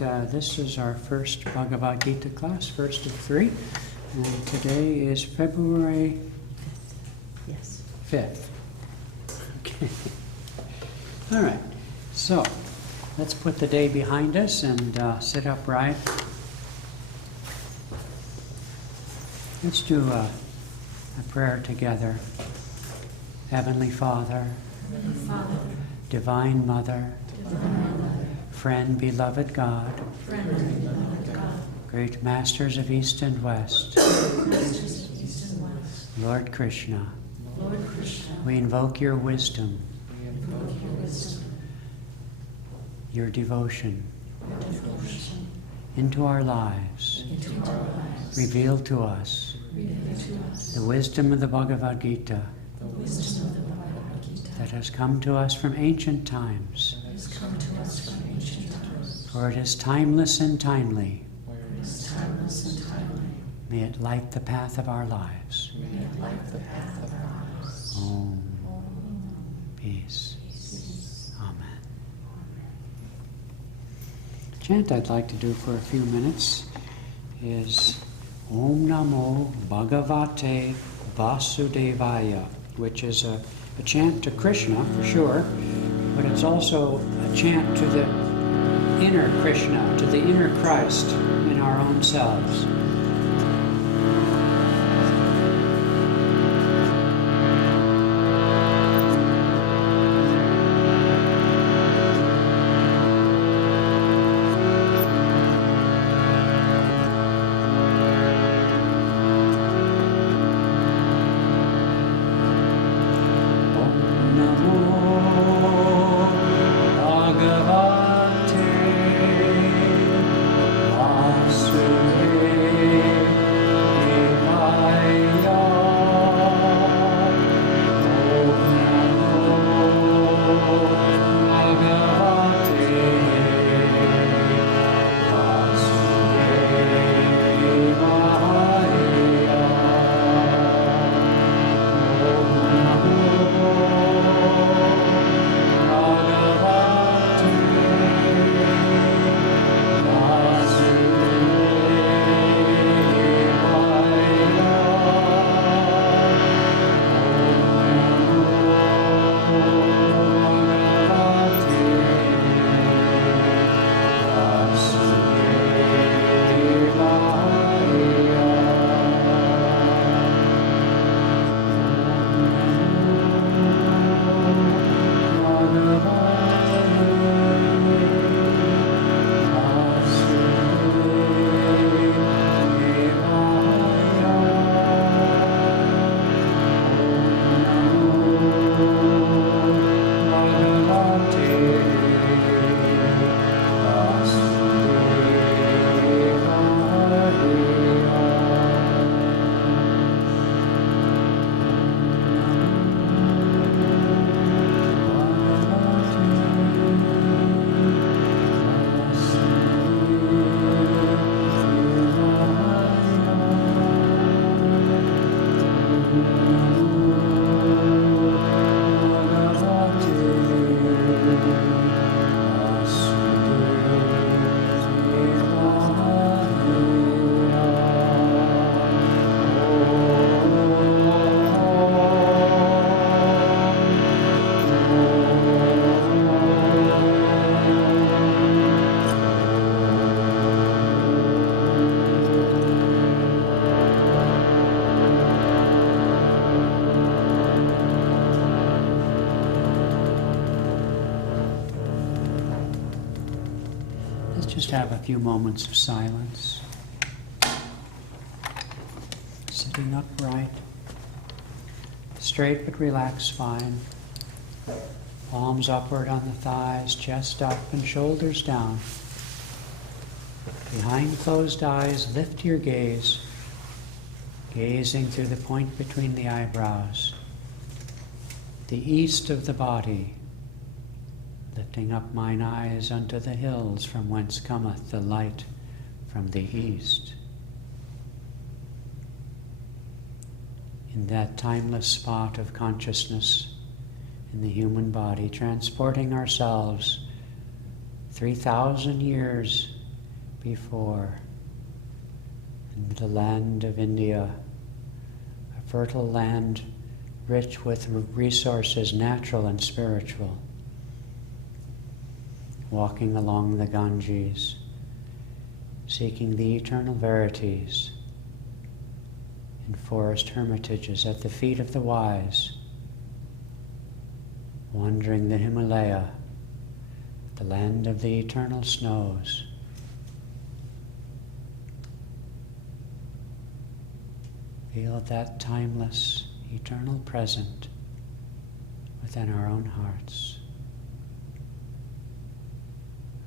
this is our first Bhagavad Gita class, first of 3. And today is February 5th. Okay. All right. So, let's put the day behind us and sit upright. Let's do a prayer together. Heavenly Father, Divine Mother, Friend, beloved God, Great Masters of East and West, Lord Krishna, we invoke your wisdom, your devotion into our lives. Reveal to us the wisdom of the Bhagavad Gita that has come to us from ancient times. For it is timeless and timely. May it light the path of our lives. Om. Peace. Amen. The chant I'd like to do for a few minutes is Om Namo Bhagavate Vasudevaya, which is a chant to Krishna, for sure, but it's also a chant to the inner Krishna, to the inner Christ in our own selves. Just have a few moments of silence. Sitting upright, straight but relaxed spine, palms upward on the thighs, chest up and shoulders down. Behind closed eyes, lift your gaze, gazing through the point between the eyebrows, the east of the body, lifting up mine eyes unto the hills from whence cometh the light from the east. In that timeless spot of consciousness in the human body, transporting ourselves 3,000 years before. In the land of India, a fertile land rich with resources, natural and spiritual. Walking along the Ganges, seeking the eternal verities in forest hermitages at the feet of the wise, wandering the Himalaya, the land of the eternal snows. Feel that timeless, eternal present within our own hearts.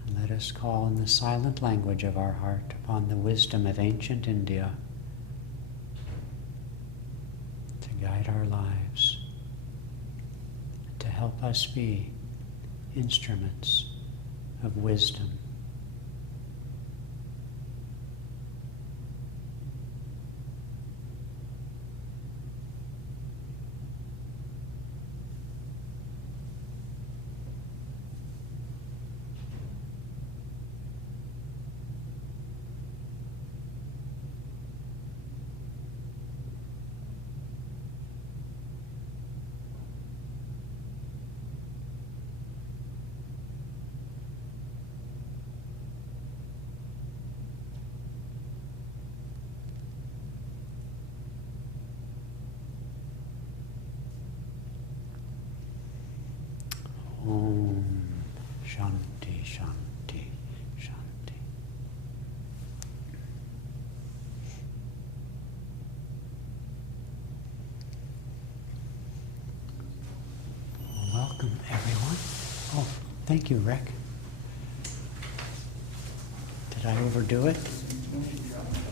And let us call in the silent language of our heart upon the wisdom of ancient India to guide our lives, to help us be instruments of wisdom. Om Shanti Shanti Shanti. Welcome everyone. Oh, thank you, Rick. Did I overdo it?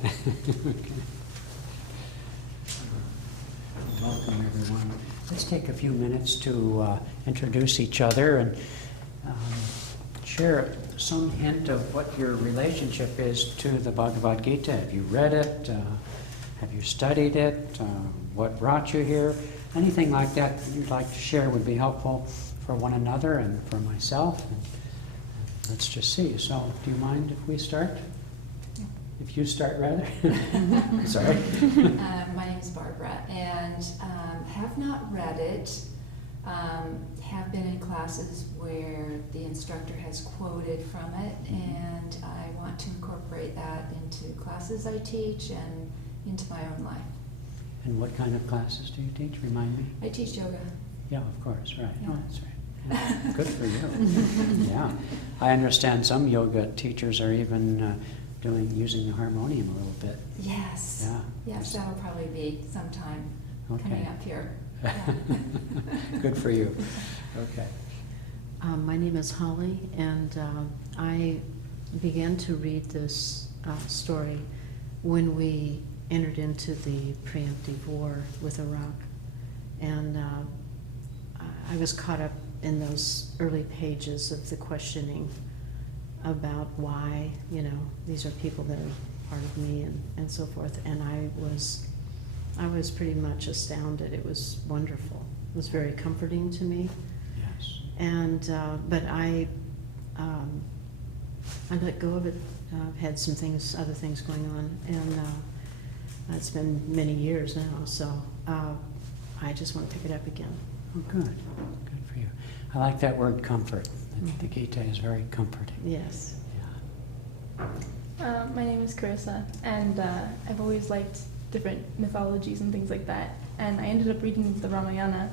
Okay. Welcome everyone. Let's take a few minutes to introduce each other and share some hint of what your relationship is to the Bhagavad Gita. Have you read it? Have you studied it? What brought you here? Anything like that you'd like to share would be helpful for one another and for myself. And let's just see. So, do you mind if we start? If you start, rather. Sorry. My name is Barbara, and have not read it. Have been in classes where the instructor has quoted from it, and I want to incorporate that into classes I teach and into my own life. And what kind of classes do you teach? Remind me. I teach yoga. Yeah, of course, right. Yeah. Oh, that's right. Yeah. Good for you. Yeah. I understand some yoga teachers are even using the harmonium a little bit. Yes. Yeah. Yes, that'll probably be sometime coming up here. Yeah. Good for you. Okay. My name is Holly, and I began to read this story when we entered into the preemptive war with Iraq. And I was caught up in those early pages of the questioning about why, these are people that are part of me and so forth. And I was pretty much astounded. It was wonderful. It was very comforting to me. Yes. And but I let go of it. I've had other things going on, and it's been many years now. So I just want to pick it up again. Oh, good. Good for you. I like that word, comfort. The Gita is very comforting. Yes. Yeah. My name is Carissa, and I've always liked different mythologies and things like that. And I ended up reading the Ramayana,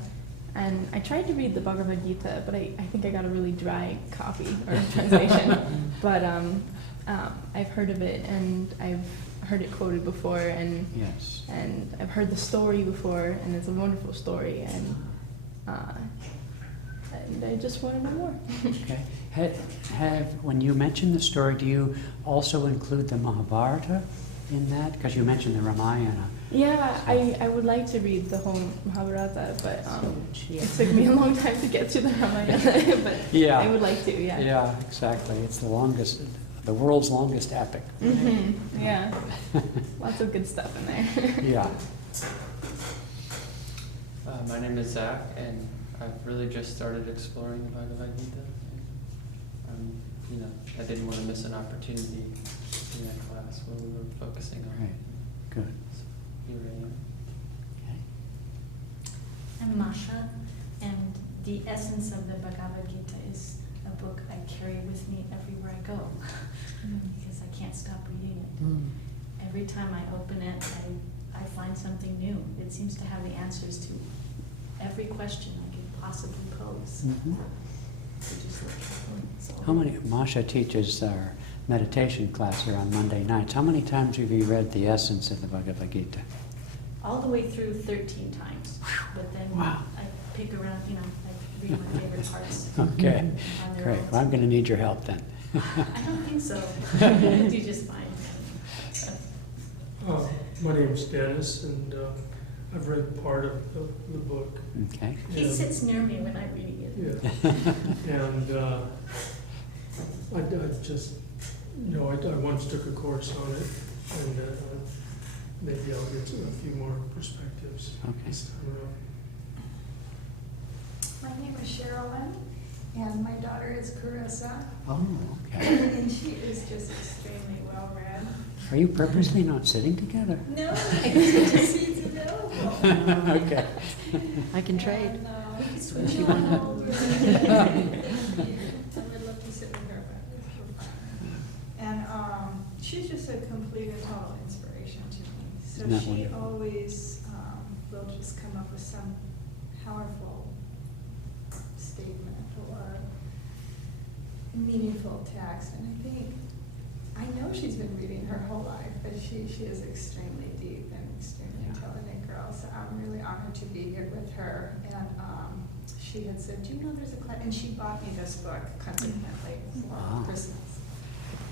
and I tried to read the Bhagavad Gita, but I think I got a really dry copy or translation. But I've heard of it, and I've heard it quoted before, and Yes. and I've heard the story before, and it's a wonderful story, and I just want to know more. Okay. When you mention the story, do you also include the Mahabharata in that? Because you mentioned the Ramayana. Yeah, I would like to read the whole Mahabharata, but Yeah. it took me a long time to get to the Ramayana, but Yeah. I would like to, yeah. Yeah, exactly. It's the world's longest epic. Mm-hmm. Yeah, lots of good stuff in there. Yeah. My name is Zach, and I've really just started exploring the Bhagavad Gita. And, I didn't want to miss an opportunity in that class where we were focusing on Right. Good. here I am. Okay. I'm Masha, and the essence of the Bhagavad Gita is a book I carry with me everywhere I go because I can't stop reading it. Mm. Every time I open it, I find something new. It seems to have the answers to every question I could possibly pose. Mhm. So just look carefully. So How many, Masha teaches our meditation class here on Monday nights. How many times have you read the essence of the Bhagavad Gita? all the way through 13 times, but then Wow. I pick around, I read my favorite parts. Okay, on their great. own. Well, I'm going to need your help then. I don't think so. You do just fine. My name's Dennis, and I've read part of the book. Okay. He And- sits near me when I'm reading it. Yeah. And I just, I once took a course on it, and maybe I'll get a few more perspectives Okay. this time around. My name is Sherilyn, and my daughter is Carissa, Oh, okay. and she is just extremely well read. Are you purposely not sitting together? No, because she's available. Okay. I can trade. And, We could no, switch you want. I would love to sit with her, but it's so fun. And she's just a complete and total inspiration to me. So Isn't that she wonderful? always will just come up with some powerful statement or meaningful text. And I know she's been reading her whole life, but she is extremely deep and extremely Yeah. intelligent girl. So I'm really honored to be here with her. And she had said, "Do you know there's a class?" And she bought me this book consequently for Wow. Christmas.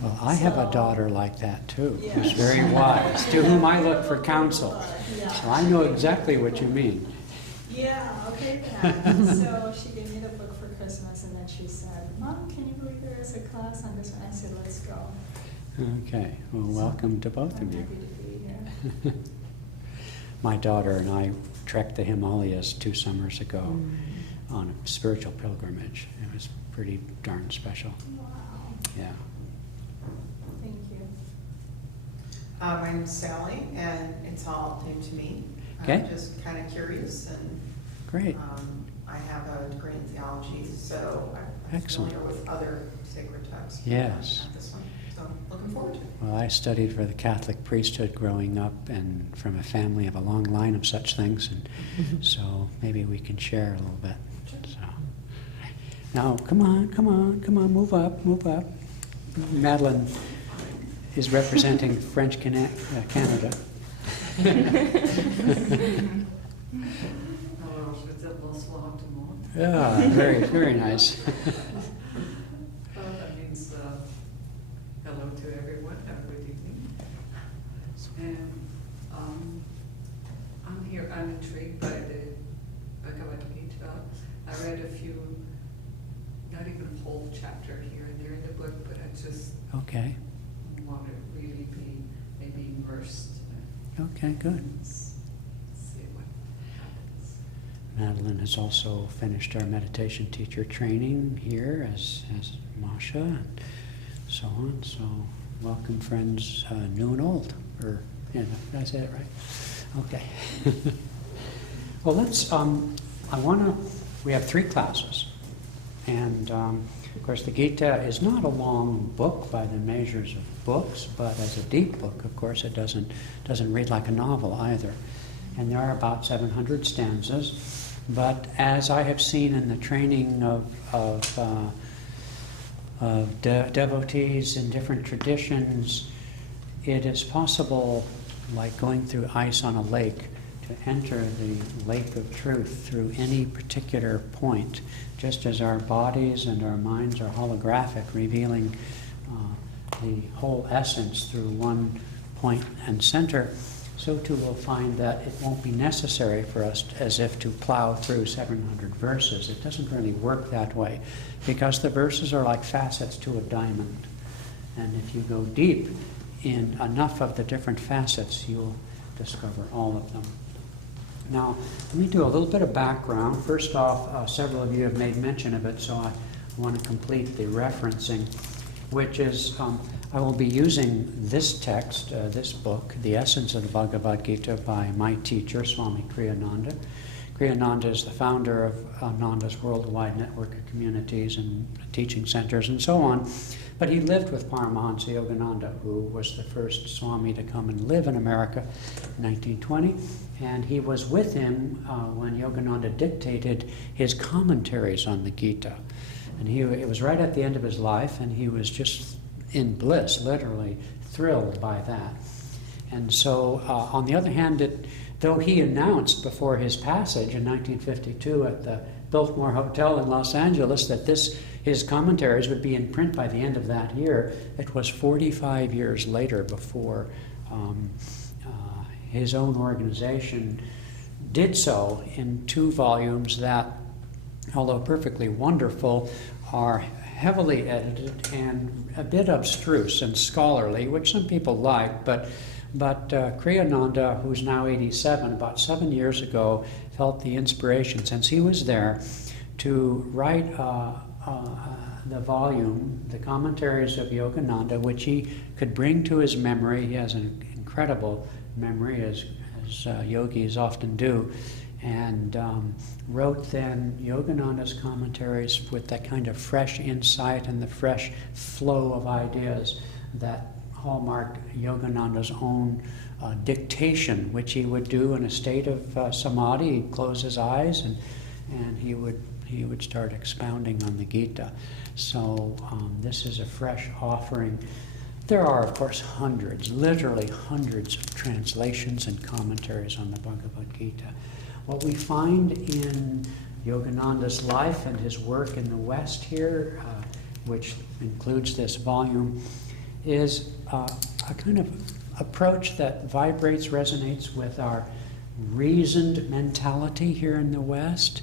Well, I have a So- daughter like that too, who's Yes. very wise, to whom I look for counsel. Yeah. So I know exactly what you mean. Yeah, okay then. So she gave me the book for Christmas, and then she said, "Mom, can you believe there is a class on this one?" I said, "Let's go." Okay, well, welcome to both I'm of you. happy to be here. My daughter and I trekked the Himalayas 2 summers ago Mm. on a spiritual pilgrimage. It was pretty darn special. Wow, Yeah. thank you. My name's Sally, and it's all new to me. Okay. I'm just kind of curious, and Great. I have a degree in theology, so I'm Excellent. familiar with other sacred texts. Yes. Not this one, so looking forward to it. Well, I studied for the Catholic priesthood growing up and from a family of a long line of such things, and so maybe we can share a little bit. So, now, come on, move up. Madeline is representing French Canada. Alors, je veux dire bonsoir tout le monde. Yeah, very, very nice. That means hello to everyone, have a good evening. And I'm here, I'm intrigued by the Bhagavad Gita. I read a few, not even a whole chapter here and there in the book, but I just Okay, want to really be maybe immersed okay, good. and see what happens. Madeline has also finished our meditation teacher training here, as Masha, and so on. So, welcome, friends, new and old. Or, yeah, did I say that right? Okay. Well, let's. We have 3 classes, and of course, the Gita is not a long book by the measures of books, but as a deep book, of course, it doesn't read like a novel either. And there are about 700 stanzas. But as I have seen in the training of devotees in different traditions, it is possible, like going through ice on a lake, to enter the lake of truth through any particular point, just as our bodies and our minds are holographic, revealing the whole essence through one point and center. So too we'll find that it won't be necessary for us as if to plow through 700 verses. It doesn't really work that way, because the verses are like facets to a diamond. And if you go deep in enough of the different facets, you'll discover all of them. Now, let me do a little bit of background. First off, several of you have made mention of it, so I want to complete the referencing. which is, I will be using this text, this book, The Essence of the Bhagavad Gita, by my teacher, Swami Kriyananda. Kriyananda is the founder of Ananda's worldwide network of communities and teaching centers and so on. But he lived with Paramahansa Yogananda, who was the first Swami to come and live in America in 1920. And he was with him when Yogananda dictated his commentaries on the Gita. And it was right at the end of his life, and he was just in bliss, literally thrilled by that. And so, on the other hand, though he announced before his passage in 1952 at the Biltmore Hotel in Los Angeles that his commentaries would be in print by the end of that year, it was 45 years later before his own organization did so in 2 volumes that, although perfectly wonderful, are heavily edited and a bit abstruse and scholarly, which some people like, but Kriyananda, who's now 87, about 7 years ago, felt the inspiration, since he was there, to write the volume, the commentaries of Yogananda, which he could bring to his memory. He has an incredible memory, as yogis often do, and wrote then Yogananda's commentaries with that kind of fresh insight and the fresh flow of ideas that hallmarked Yogananda's own dictation, which he would do in a state of samadhi. He'd close his eyes and he would start expounding on the Gita. So this is a fresh offering. There are, of course, hundreds, literally hundreds of translations and commentaries on the Bhagavad Gita. What we find in Yogananda's life and his work in the West here, which includes this volume, is a kind of approach that vibrates, resonates with our reasoned mentality here in the West.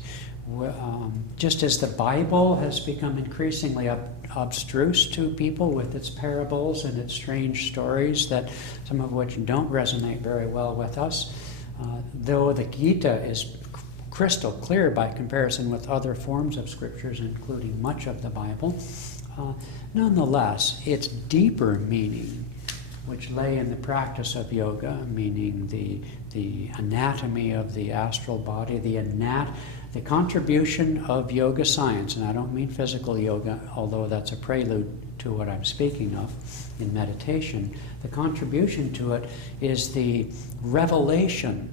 Just as the Bible has become increasingly abstruse to people with its parables and its strange stories, that some of which don't resonate very well with us, though the Gita is crystal clear by comparison with other forms of scriptures, including much of the Bible, nonetheless, its deeper meaning, which lay in the practice of yoga, meaning the anatomy of the astral body, the contribution of yoga science, and I don't mean physical yoga, although that's a prelude to what I'm speaking of in meditation. The contribution to it is the revelation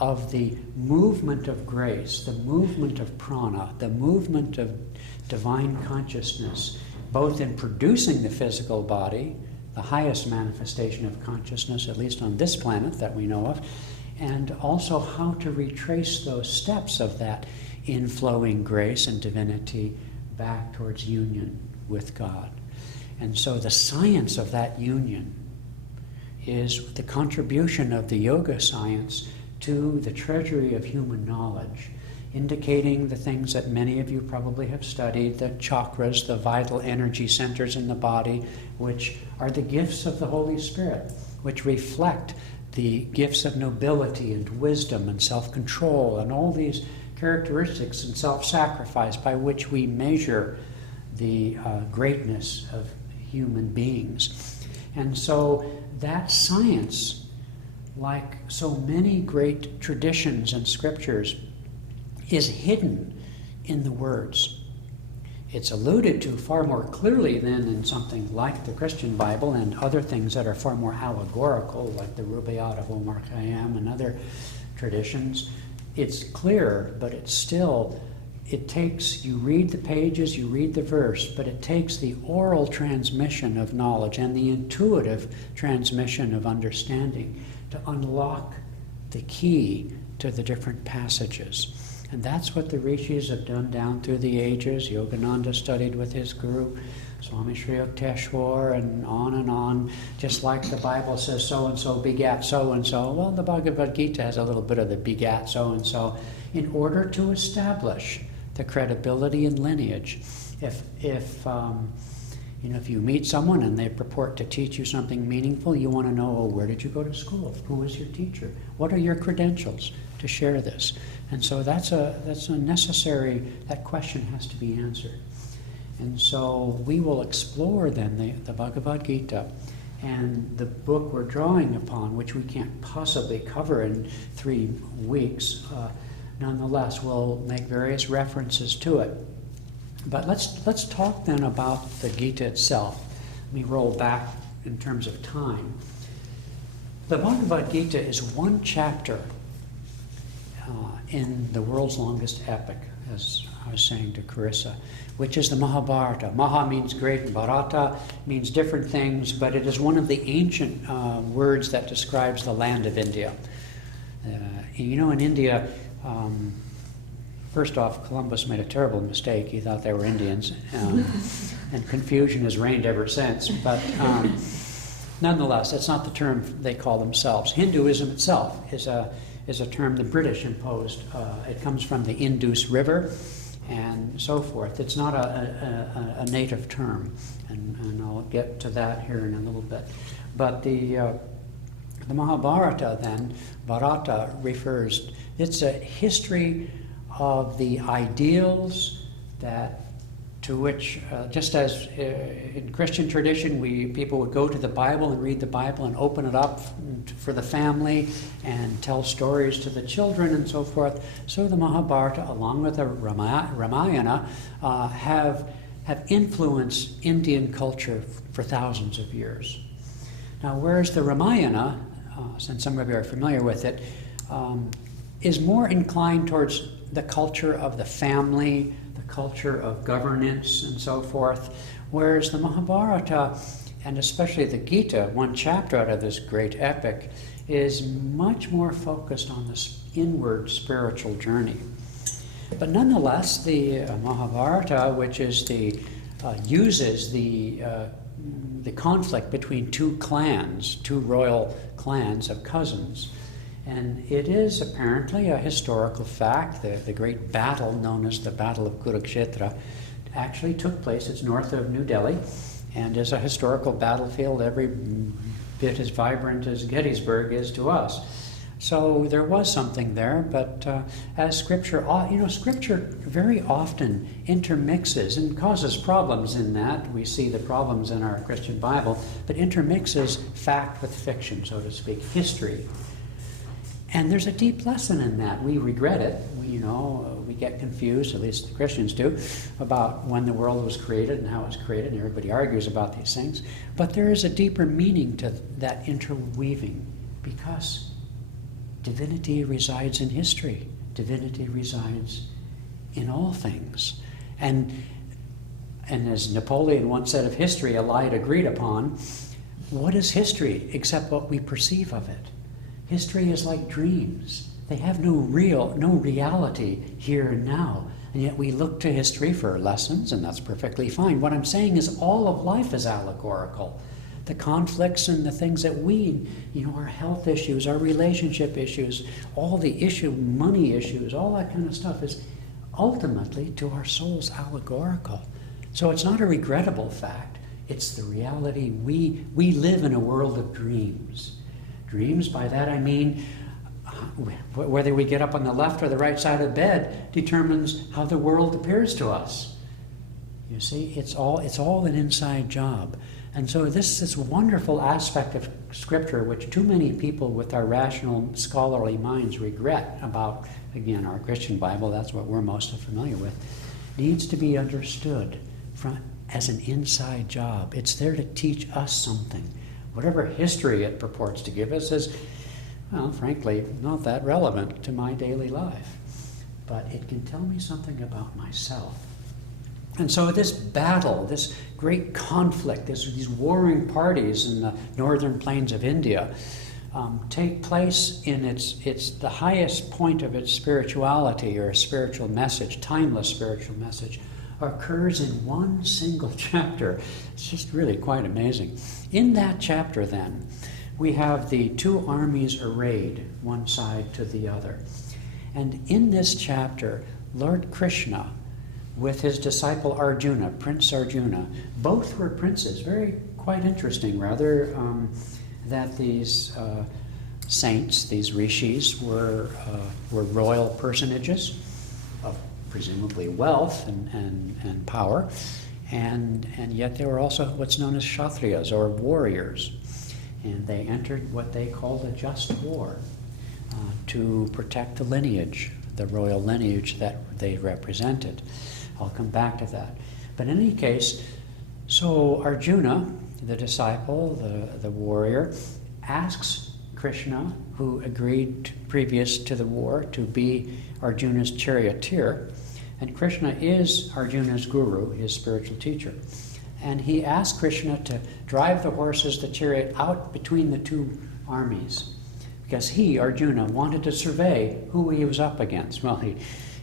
of the movement of grace, the movement of prana, the movement of divine consciousness, both in producing the physical body, the highest manifestation of consciousness, at least on this planet that we know of, and also how to retrace those steps of that inflowing grace and divinity back towards union with God. And so the science of that union is the contribution of the yoga science to the treasury of human knowledge, indicating the things that many of you probably have studied, the chakras, the vital energy centers in the body, which are the gifts of the Holy Spirit, which reflect the gifts of nobility and wisdom and self-control and all these characteristics and self-sacrifice by which we measure the greatness of human beings. And so that science, like so many great traditions and scriptures, is hidden in the words. It's alluded to far more clearly than in something like the Christian Bible and other things that are far more allegorical, like the Rubaiyat of Omar Khayyam and other traditions. It's clear, but it's still, it takes, you read the pages, you read the verse, but it takes the oral transmission of knowledge and the intuitive transmission of understanding to unlock the key to the different passages. And that's what the rishis have done down through the ages. Yogananda studied with his guru, Swami Sri Yukteswar, and on, just like the Bible says so-and-so begat so-and-so. Well, the Bhagavad Gita has a little bit of the begat so-and-so in order to establish the credibility and lineage. If you meet someone and they purport to teach you something meaningful, you want to know, oh, where did you go to school? Who was your teacher? What are your credentials to share this? And so that's a necessary, that question has to be answered. And so we will explore then the Bhagavad Gita and the book we're drawing upon, which we can't possibly cover in 3 weeks. Nonetheless, we'll make various references to it. But let's talk then about the Gita itself. Let me roll back in terms of time. The Bhagavad Gita is one chapter in the world's longest epic, as I was saying to Carissa, which is the Mahabharata. Maha means great, and Bharata means different things, but it is one of the ancient words that describes the land of India. You know, in India, first off, Columbus made a terrible mistake. He thought they were Indians, and confusion has reigned ever since. But nonetheless, that's not the term they call themselves. Hinduism itself is a term the British imposed. It comes from the Indus River and so forth. It's not a native term, and I'll get to that here in a little bit. But the Mahabharata then, Bharata refers, it's a history of the ideals that to which, just as in Christian tradition, people would go to the Bible and read the Bible and open it up for the family and tell stories to the children and so forth, so the Mahabharata, along with the Ramayana, have influenced Indian culture for thousands of years. Now, whereas the Ramayana, since some of you are familiar with it, is more inclined towards the culture of the family, the culture of governance and so forth, whereas the Mahabharata, and especially the Gita, one chapter out of this great epic, is much more focused on this inward spiritual journey. But nonetheless, the Mahabharata, which is uses the conflict between two clans, two royal clans of cousins. And it is apparently a historical fact. The great battle known as the Battle of Kurukshetra actually took place. It's north of New Delhi and is a historical battlefield every bit as vibrant as Gettysburg is to us. So there was something there, but as Scripture, Scripture very often intermixes and causes problems in that. We see the problems in our Christian Bible, but intermixes fact with fiction, so to speak, history. And there's a deep lesson in that. We regret it. We get confused, at least the Christians do, about when the world was created and how it was created, and everybody argues about these things. But there is a deeper meaning to that interweaving, because divinity resides in history. Divinity resides in all things. And as Napoleon once said of history, a lie agreed upon, what is history except what we perceive of it? History is like dreams. They have no reality here and now. And yet we look to history for lessons, and that's perfectly fine. What I'm saying is all of life is allegorical. The conflicts and the things that we, our health issues, our relationship issues, all the money issues, all that kind of stuff is ultimately to our souls allegorical. So it's not a regrettable fact. It's the reality. We live in a world of dreams. Dreams, by that I mean, whether we get up on the left or the right side of bed determines how the world appears to us. You see, it's all an inside job. And so this wonderful aspect of Scripture, which too many people with our rational, scholarly minds regret about, again, our Christian Bible, that's what we're most familiar with, needs to be understood as an inside job. It's there to teach us something. Whatever history it purports to give us is, well, frankly, not that relevant to my daily life. But it can tell me something about myself. And so this battle, this great conflict, these warring parties in the northern plains of India take place in it's the highest point of its spirituality, or a spiritual message, timeless spiritual message, occurs in one single chapter. It's just really quite amazing. In that chapter, then, we have the two armies arrayed, one side to the other. And in this chapter, Lord Krishna, with his disciple Arjuna, Prince Arjuna, both were princes. Quite interesting, rather, that these saints, these rishis, were royal personages of presumably wealth and power, and yet they were also what's known as Kshatriyas, or warriors. And they entered what they called a just war to protect the lineage, the royal lineage that they represented. I'll come back to that. But in any case, so Arjuna, the disciple, the warrior, asks Krishna, who agreed previous to the war to be Arjuna's charioteer, and Krishna is Arjuna's guru, his spiritual teacher. And he asked Krishna to drive the horses, the chariot, out between the two armies, because he, Arjuna, wanted to survey who he was up against. Well, he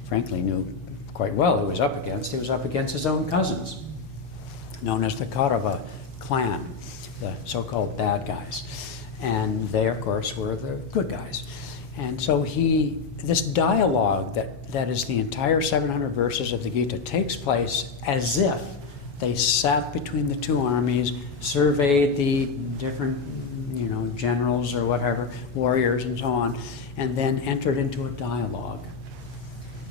frankly knew quite well who he was up against. He was up against his own cousins, known as the Kaurava clan, the so-called bad guys. And they, of course, were the good guys. And so this dialogue that is the entire 700 verses of the Gita takes place as if they sat between the two armies, surveyed the different, generals or whatever, warriors and so on, and then entered into a dialogue.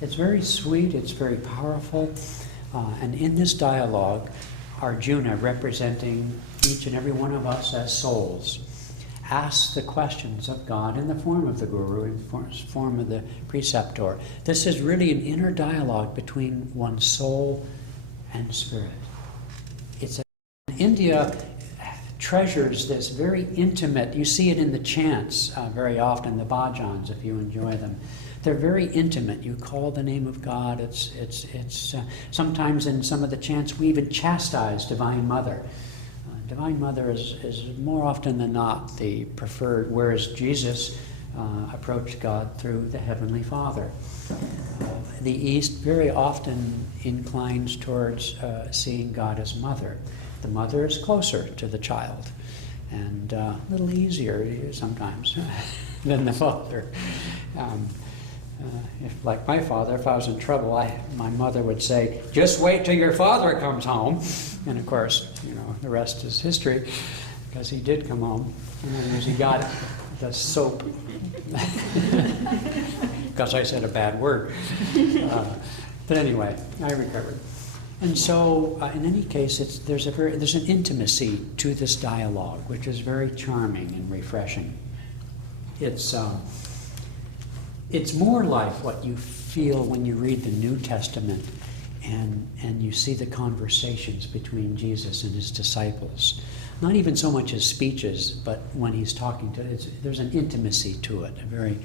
It's very sweet, it's very powerful, and in this dialogue, Arjuna, representing each and every one of us as souls, asks the questions of God in the form of the Guru, in the form of the preceptor. This is really an inner dialogue between one's soul and spirit. India treasures this very intimate, you see it in the chants very often, the bhajans, if you enjoy them. They're very intimate. You call the name of God. It's sometimes in some of the chants we even chastise Divine Mother. Divine Mother is more often than not the preferred, whereas Jesus approached God through the Heavenly Father. The East very often inclines towards seeing God as Mother. The mother is closer to the child and a little easier sometimes than the father. If, like my father, if I was in trouble, my mother would say, "Just wait till your father comes home." And of course, the rest is history, because he did come home, and then he got the soap, because I said a bad word. But anyway, I recovered. And so, in any case, there's an intimacy to this dialogue, which is very charming and refreshing. It's more like what you feel when you read the New Testament and you see the conversations between Jesus and his disciples. Not even so much his speeches, but when he's talking to there's an intimacy to it, a very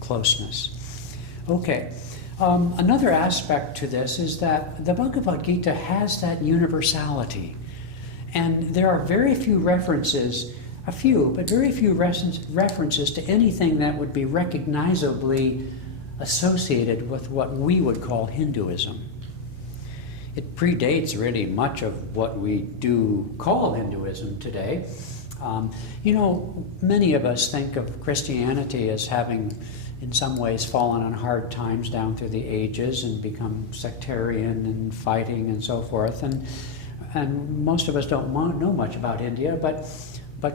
closeness. Okay. Another aspect to this is that the Bhagavad Gita has that universality. And there are very few references, very few references to anything that would be recognizably associated with what we would call Hinduism. It predates really much of what we do call Hinduism today. Many of us think of Christianity as having in some ways fallen on hard times down through the ages and become sectarian and fighting and so forth. And most of us don't know much about India, but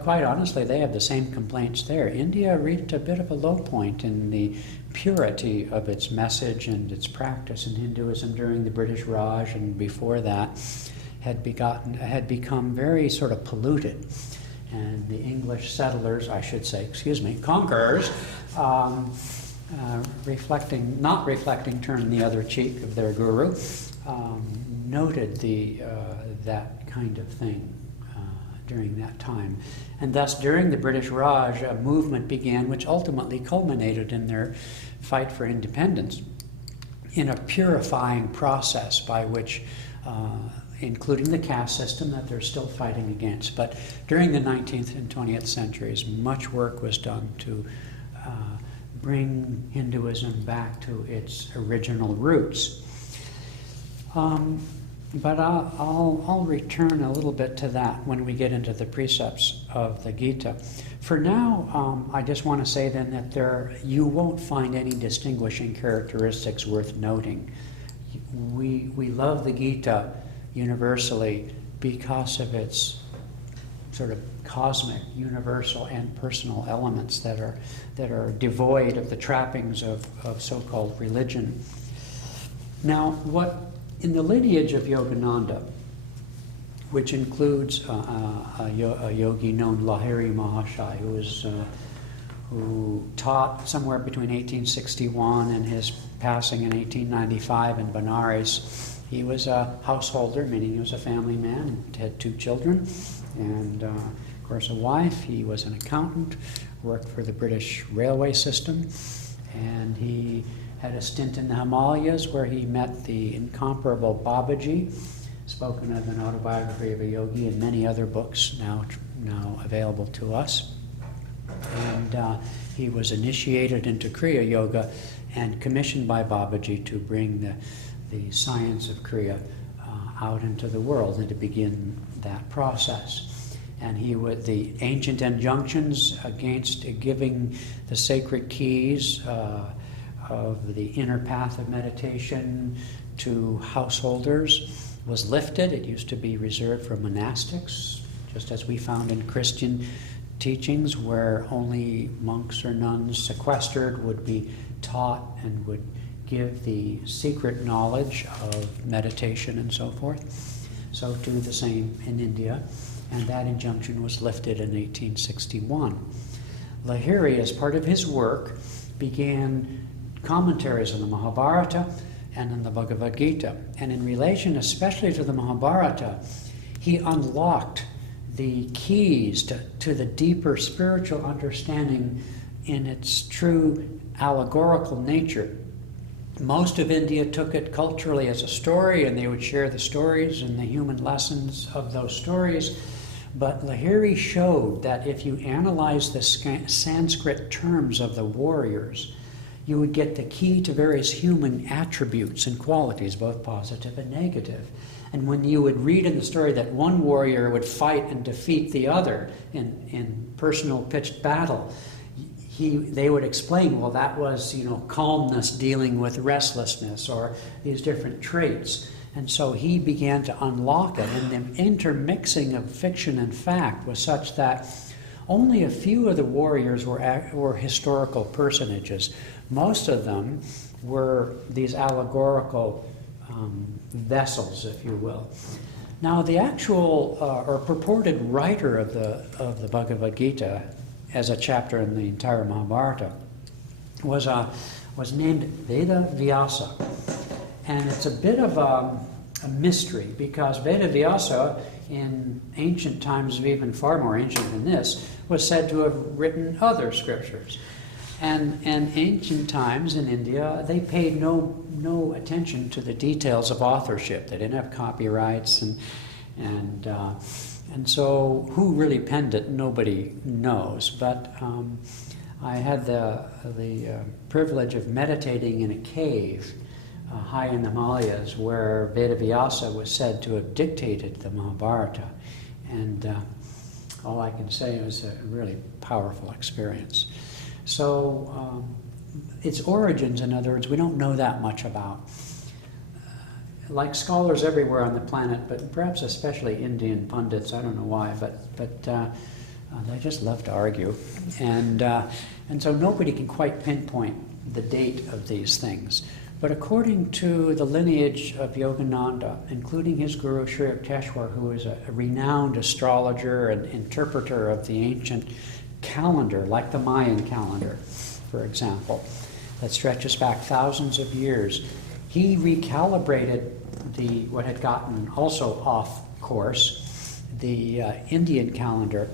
quite honestly, they have the same complaints there. India reached a bit of a low point in the purity of its message and its practice in Hinduism during the British Raj, and before that had become very sort of polluted. And the English settlers, conquerors, not reflecting, turn the other cheek of their guru, noted that kind of thing during that time. And thus, during the British Raj, a movement began which ultimately culminated in their fight for independence in a purifying process by which including the caste system that they're still fighting against. But during the 19th and 20th centuries, much work was done to bring Hinduism back to its original roots. But I'll return a little bit to that when we get into the precepts of the Gita. For now, I just want to say then that you won't find any distinguishing characteristics worth noting. We love the Gita universally because of its sort of cosmic, universal, and personal elements that are devoid of the trappings of so-called religion. Now, in the lineage of Yogananda, which includes a yogi known Lahiri Mahashaya, who taught somewhere between 1861 and his passing in 1895 in Benares. He was a householder, meaning he was a family man, and had 2 children, and of course a wife. He was an accountant, worked for the British railway system, and he had a stint in the Himalayas where he met the incomparable Babaji, spoken of in Autobiography of a Yogi and many other books now available to us. And he was initiated into Kriya Yoga and commissioned by Babaji to bring the science of Kriya out into the world and to begin that process. And he would, the ancient injunctions against giving the sacred keys of the inner path of meditation to householders was lifted. It used to be reserved for monastics, just as we found in Christian teachings, where only monks or nuns sequestered would be taught and would give the secret knowledge of meditation and so forth. So too the same in India, and that injunction was lifted in 1861. Lahiri, as part of his work, began commentaries on the Mahabharata and in the Bhagavad Gita. And in relation especially to the Mahabharata, he unlocked the keys to the deeper spiritual understanding in its true allegorical nature. Most of India took it culturally as a story, and they would share the stories and the human lessons of those stories. But Lahiri showed that if you analyze the Sanskrit terms of the warriors, you would get the key to various human attributes and qualities, both positive and negative. And when you would read in the story that one warrior would fight and defeat the other in personal pitched battle, they would explain, well, that was, calmness dealing with restlessness, or these different traits. And so he began to unlock it, and the intermixing of fiction and fact was such that only a few of the warriors were historical personages. Most of them were these allegorical vessels, if you will. Now, the actual or purported writer of the Bhagavad Gita, as a chapter in the entire Mahabharata, was named Veda Vyasa, and it's a bit of a mystery, because Veda Vyasa, in ancient times, even far more ancient than this, was said to have written other scriptures. And in ancient times in India, they paid no attention to the details of authorship. They didn't have copyrights, and so who really penned it, nobody knows. But I had the privilege of meditating in a cave high in the Himalayas, where Veda Vyasa was said to have dictated the Mahabharata, and all I can say was a really powerful experience. So its origins, in other words, we don't know that much about. Like scholars everywhere on the planet, but perhaps especially Indian pundits, I don't know why, but they just love to argue, and so nobody can quite pinpoint the date of these things. But according to the lineage of Yogananda, including his guru Sri Yukteswar, who is a renowned astrologer and interpreter of the ancient calendar, like the Mayan calendar, for example, that stretches back thousands of years, he recalibrated what had gotten also off course, the Indian calendar,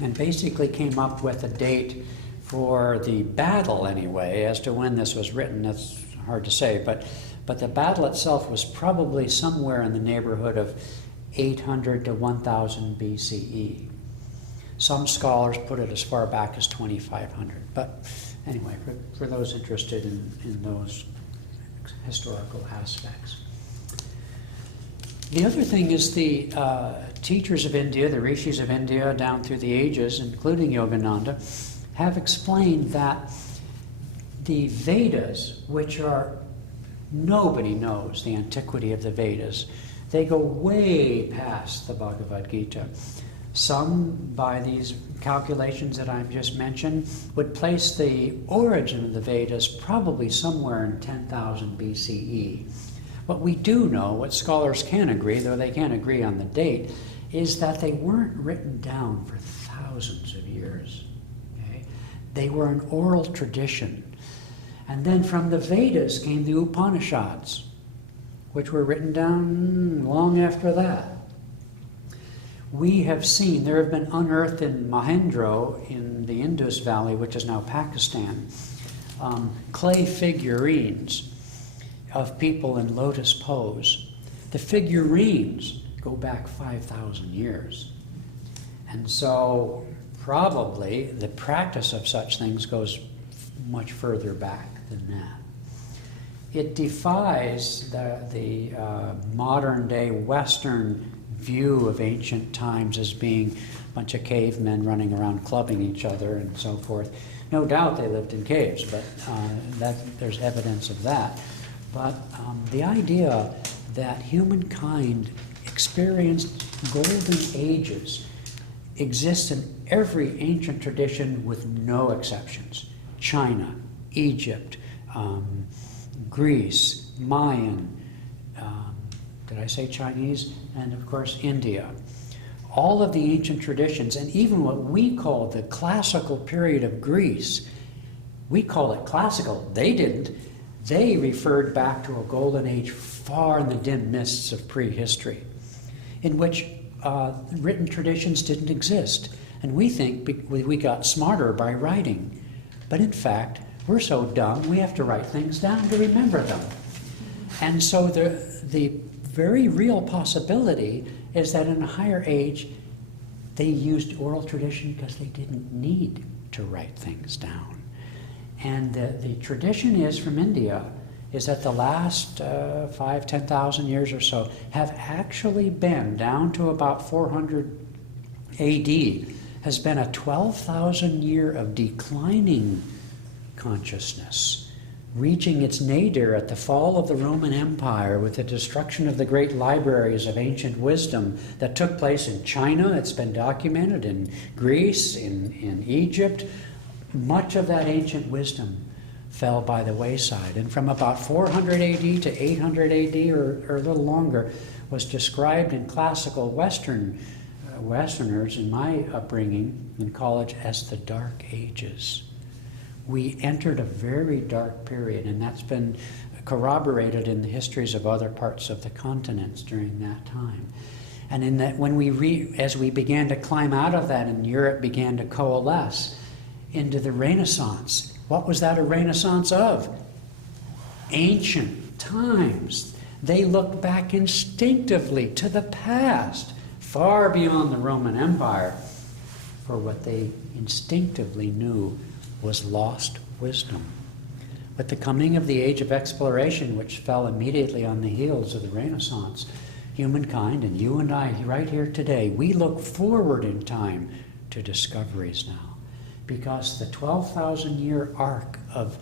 and basically came up with a date for the battle, anyway, as to when this was written. That's hard to say, but the battle itself was probably somewhere in the neighborhood of 800 to 1000 BCE. Some scholars put it as far back as 2500. But anyway, for those interested in those historical aspects. The other thing is the teachers of India, the rishis of India down through the ages, including Yogananda, have explained that the Vedas, which are, nobody knows the antiquity of the Vedas, they go way past the Bhagavad Gita. Some, by these calculations that I've just mentioned, would place the origin of the Vedas probably somewhere in 10,000 BCE. What we do know, what scholars can agree, though they can't agree on the date, is that they weren't written down for thousands of years. Okay? They were an oral tradition. And then from the Vedas came the Upanishads, which were written down long after that. We have seen, there have been unearthed in Mohendro in the Indus Valley, which is now Pakistan, clay figurines of people in lotus pose. The figurines go back 5,000 years. And so probably the practice of such things goes much further back than that. It defies the modern day Western view of ancient times as being a bunch of cavemen running around clubbing each other and so forth. No doubt they lived in caves, but there's evidence of that. But the idea that humankind experienced golden ages exists in every ancient tradition with no exceptions. China, Egypt, Greece, Mayan, did I say Chinese? And of course India. All of the ancient traditions, and even what we call the classical period of Greece, we call it classical. They didn't. They referred back to a golden age far in the dim mists of prehistory, in which written traditions didn't exist. And we think we got smarter by writing. But in fact, we're so dumb, we have to write things down to remember them. And so the very real possibility is that in a higher age, they used oral tradition because they didn't need to write things down. And the tradition is from India is that the last 10,000 years or so have actually been down to about 400 AD, has been a 12,000 year of declining consciousness, reaching its nadir at the fall of the Roman Empire with the destruction of the great libraries of ancient wisdom that took place in China. It's been documented in Greece, in Egypt. Much of that ancient wisdom fell by the wayside. And from about 400 AD to 800 AD, or a little longer, was described in classical Westerners in my upbringing in college as the Dark Ages. We entered a very dark period, and that's been corroborated in the histories of other parts of the continents during that time. And in that, as we began to climb out of that, and Europe began to coalesce into the Renaissance, what was that a renaissance of? Ancient times. They looked back instinctively to the past, far beyond the Roman Empire, for what they instinctively knew was lost wisdom. With the coming of the age of exploration, which fell immediately on the heels of the Renaissance, humankind, and you and I right here today, we look forward in time to discoveries now. Because the 12,000 year arc of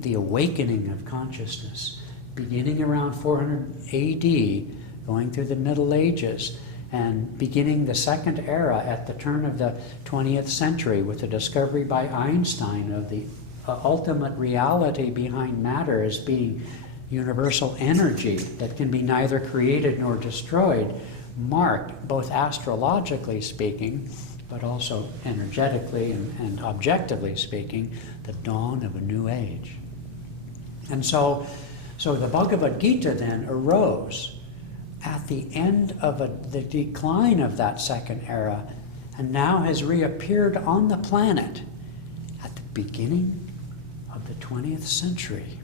the awakening of consciousness, beginning around 400 AD, going through the Middle Ages, and beginning the second era at the turn of the 20th century with the discovery by Einstein of the ultimate reality behind matter as being universal energy that can be neither created nor destroyed, marked, both astrologically speaking, but also energetically and objectively speaking, the dawn of a new age. And so the Bhagavad Gita then arose at the end of the decline of that second era, and now has reappeared on the planet at the beginning of the 20th century.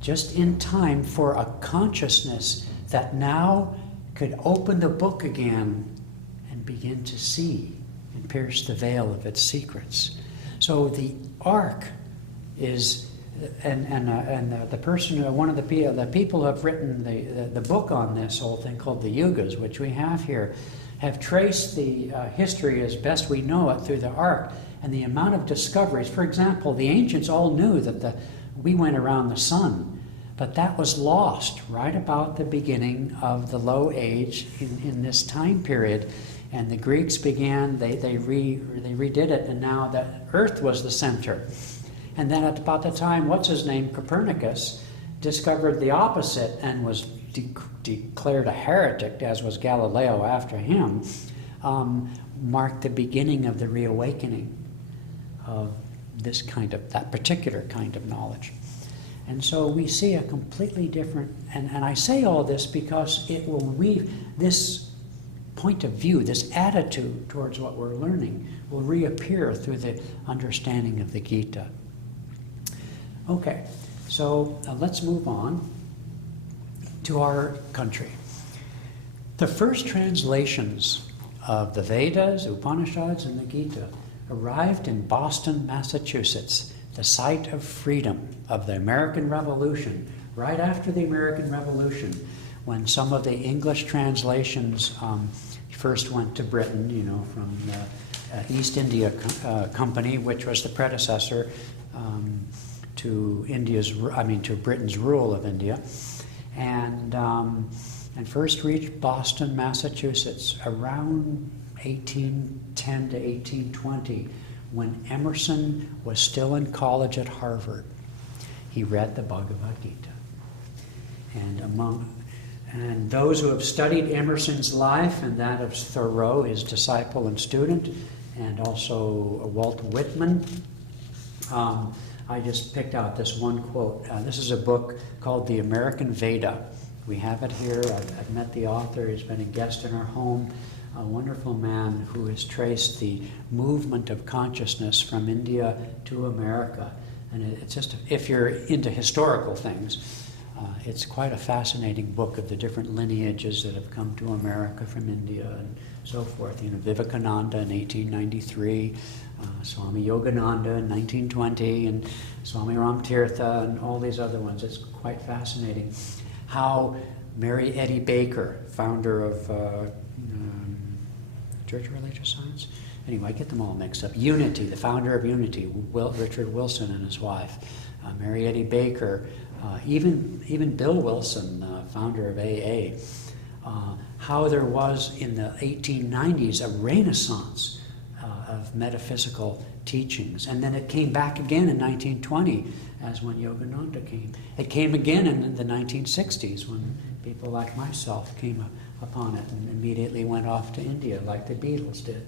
Just in time for a consciousness that now could open the book again and begin to see and pierce the veil of its secrets. So the arc is, the person, one of the people who have written the book on this whole thing called the Yugas, which we have here, have traced the history as best we know it through the arc and the amount of discoveries. For example, the ancients all knew that we went around the sun, but that was lost right about the beginning of the Low Age in this time period. And the Greeks began, they redid it, and now the Earth was the center. And then at about the time, Copernicus discovered the opposite and was declared a heretic, as was Galileo after him, marked the beginning of the reawakening of that particular kind of knowledge. And so we see a completely different, and I say all this because it will this point of view, this attitude towards what we're learning will reappear through the understanding of the Gita. Okay, so let's move on to our country. The first translations of the Vedas, Upanishads, and the Gita arrived in Boston, Massachusetts, the site of freedom of the American Revolution, right after the American Revolution, when some of the English translations first went to Britain, from the East India Company, which was the predecessor to Britain's rule of India, and first reached Boston, Massachusetts around 1810 to 1820, when Emerson was still in college at Harvard. He read the Bhagavad Gita. And those who have studied Emerson's life and that of Thoreau, his disciple and student, and also Walt Whitman, I just picked out this one quote. This is a book called The American Veda. We have it here. I've met the author. He's been a guest in our home. A wonderful man who has traced the movement of consciousness from India to America. And it's just, if you're into historical things, it's quite a fascinating book of the different lineages that have come to America from India and so forth. Vivekananda in 1893, Swami Yogananda in 1920, and Swami Ramtirtha and all these other ones. It's quite fascinating how Mary Eddy Baker, founder of Church of Religious Science? Anyway, I get them all mixed up. Unity, the founder of Unity, Richard Wilson and his wife, Mary Eddy Baker, even Bill Wilson, founder of AA, how there was in the 1890s a renaissance of metaphysical teachings. And then it came back again in 1920, as when Yogananda came. It came again in the 1960s when people like myself came upon it and immediately went off to India like the Beatles did.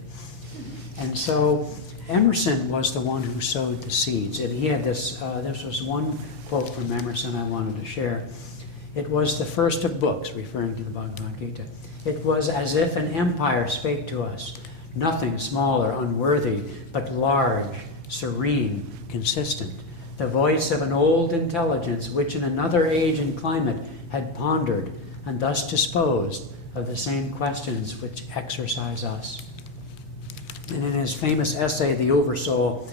And so Emerson was the one who sowed the seeds. And he had this was one quote from Emerson I wanted to share. It was the first of books, referring to the Bhagavad Gita. It was as if an empire spake to us, nothing small or unworthy, but large, serene, consistent, the voice of an old intelligence which in another age and climate had pondered and thus disposed of the same questions which exercise us. And in his famous essay, The Oversoul,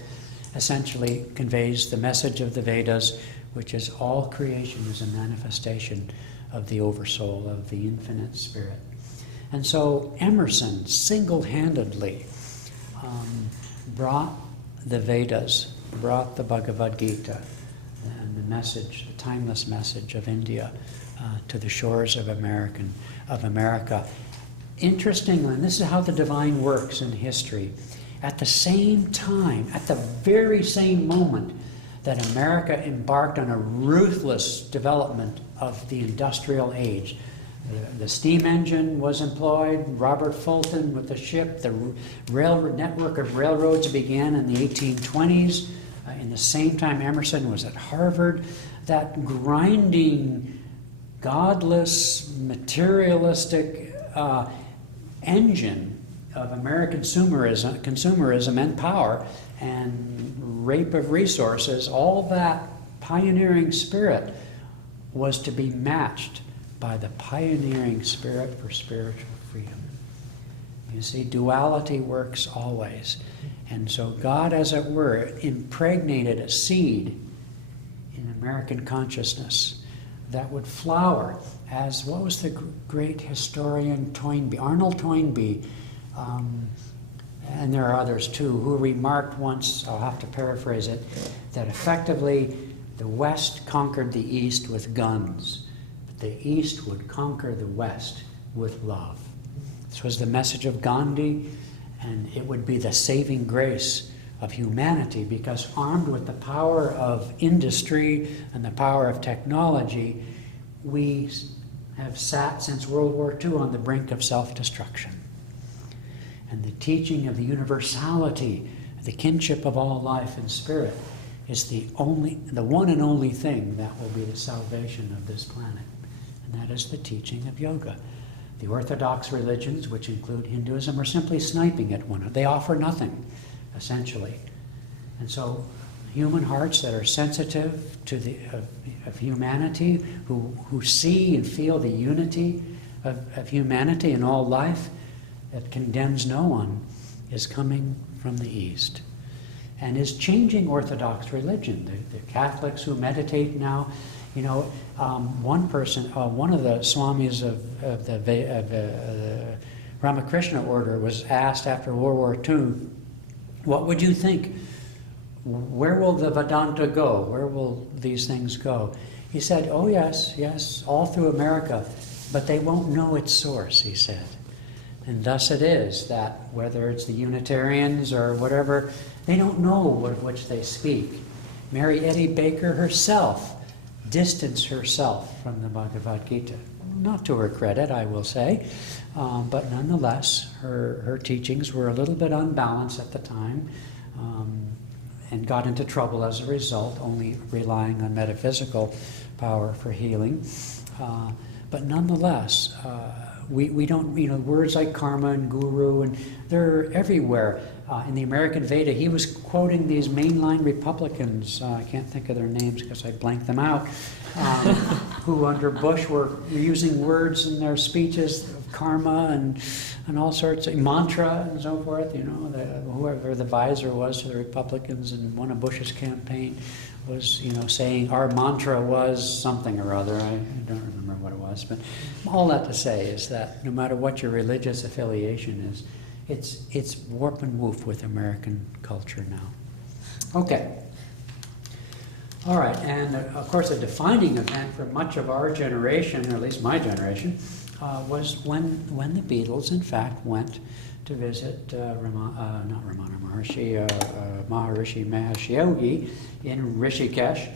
essentially conveys the message of the Vedas, which is all creation is a manifestation of the Oversoul, of the infinite spirit. And so Emerson single-handedly brought the Vedas, brought the Bhagavad Gita, and the message, the timeless message of India to the shores of America. Interestingly, and this is how the divine works in history, at the same time, at the very same moment that America embarked on a ruthless development of the industrial age, the steam engine was employed, Robert Fulton with the ship, the network of railroads began in the 1820s. In the same time Emerson was at Harvard. That grinding, godless, materialistic engine of American consumerism and power and rape of resources, all that pioneering spirit was to be matched by the pioneering spirit for spiritual freedom. You see, duality works always. And so God, as it were, impregnated a seed in American consciousness that would flower as, what was the great historian Toynbee, Arnold Toynbee, and there are others too, who remarked once, I'll have to paraphrase it, that effectively the West conquered the East with guns, but the East would conquer the West with love. This was the message of Gandhi, and it would be the saving grace of humanity, because armed with the power of industry and the power of technology, we have sat since World War II on the brink of self-destruction. And the teaching of the universality, the kinship of all life and spirit, is the one and only thing that will be the salvation of this planet. And that is the teaching of yoga. The orthodox religions, which include Hinduism, are simply sniping at one another. They offer nothing, essentially. And so human hearts that are sensitive to of humanity, who see and feel the unity of humanity in all life, that condemns no one, is coming from the East and is changing Orthodox religion. The Catholics who meditate now, one person, one of the swamis of the Ramakrishna order was asked after World War II, what would you think? Where will the Vedanta go? Where will these things go? He said, oh yes, all through America, but they won't know its source, he said. And thus it is that whether it's the Unitarians or whatever, they don't know of which they speak. Mary Eddy Baker herself distanced herself from the Bhagavad Gita. Not to her credit, I will say, but nonetheless, her teachings were a little bit unbalanced at the time, and got into trouble as a result, only relying on metaphysical power for healing. But nonetheless, we don't, words like karma and guru, and they're everywhere. In the American Veda, he was quoting these mainline Republicans, I can't think of their names because I blanked them out, who under Bush were using words in their speeches of karma and all sorts of mantra and so forth. Whoever the advisor was to the Republicans in one of Bush's campaign was, saying our mantra was something or other. I don't remember what it was, but all that to say is that no matter what your religious affiliation is, it's warp and woof with American culture now. Okay. All right, and of course a defining event for much of our generation, or at least my generation, was when the Beatles in fact went to visit Maharishi Mahesh Yogi in Rishikesh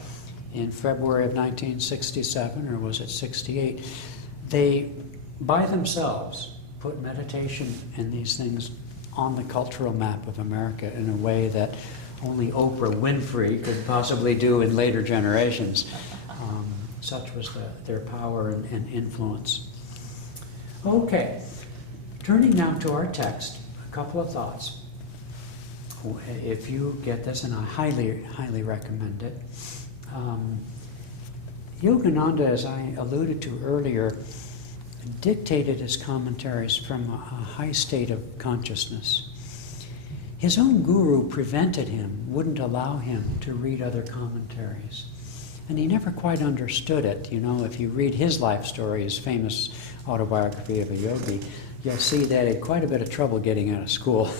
in February of 1967, or was it 68? They, by themselves, put meditation and these things on the cultural map of America in a way that only Oprah Winfrey could possibly do in later generations. Such was their power and influence. Okay, turning now to our text, a couple of thoughts. If you get this, and I highly, highly recommend it. Yogananda, as I alluded to earlier, dictated his commentaries from a high state of consciousness. His own guru prevented him, wouldn't allow him to read other commentaries. And he never quite understood it. If you read his life story, his famous autobiography of a yogi, you'll see that he had quite a bit of trouble getting out of school.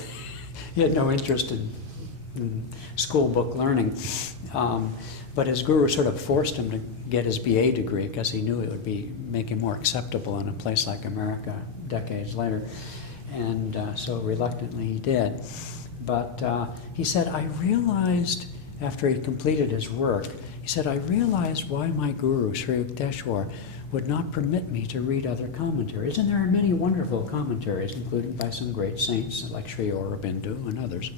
He had no interest in school book learning. But his guru sort of forced him to get his BA degree because he knew it would make him more acceptable in a place like America decades later. And so reluctantly he did. But he said, I realized, after he completed his work, he said, I realized why my guru, Sri Yukteswar, would not permit me to read other commentaries. And there are many wonderful commentaries, including by some great saints like Sri Aurobindo and others.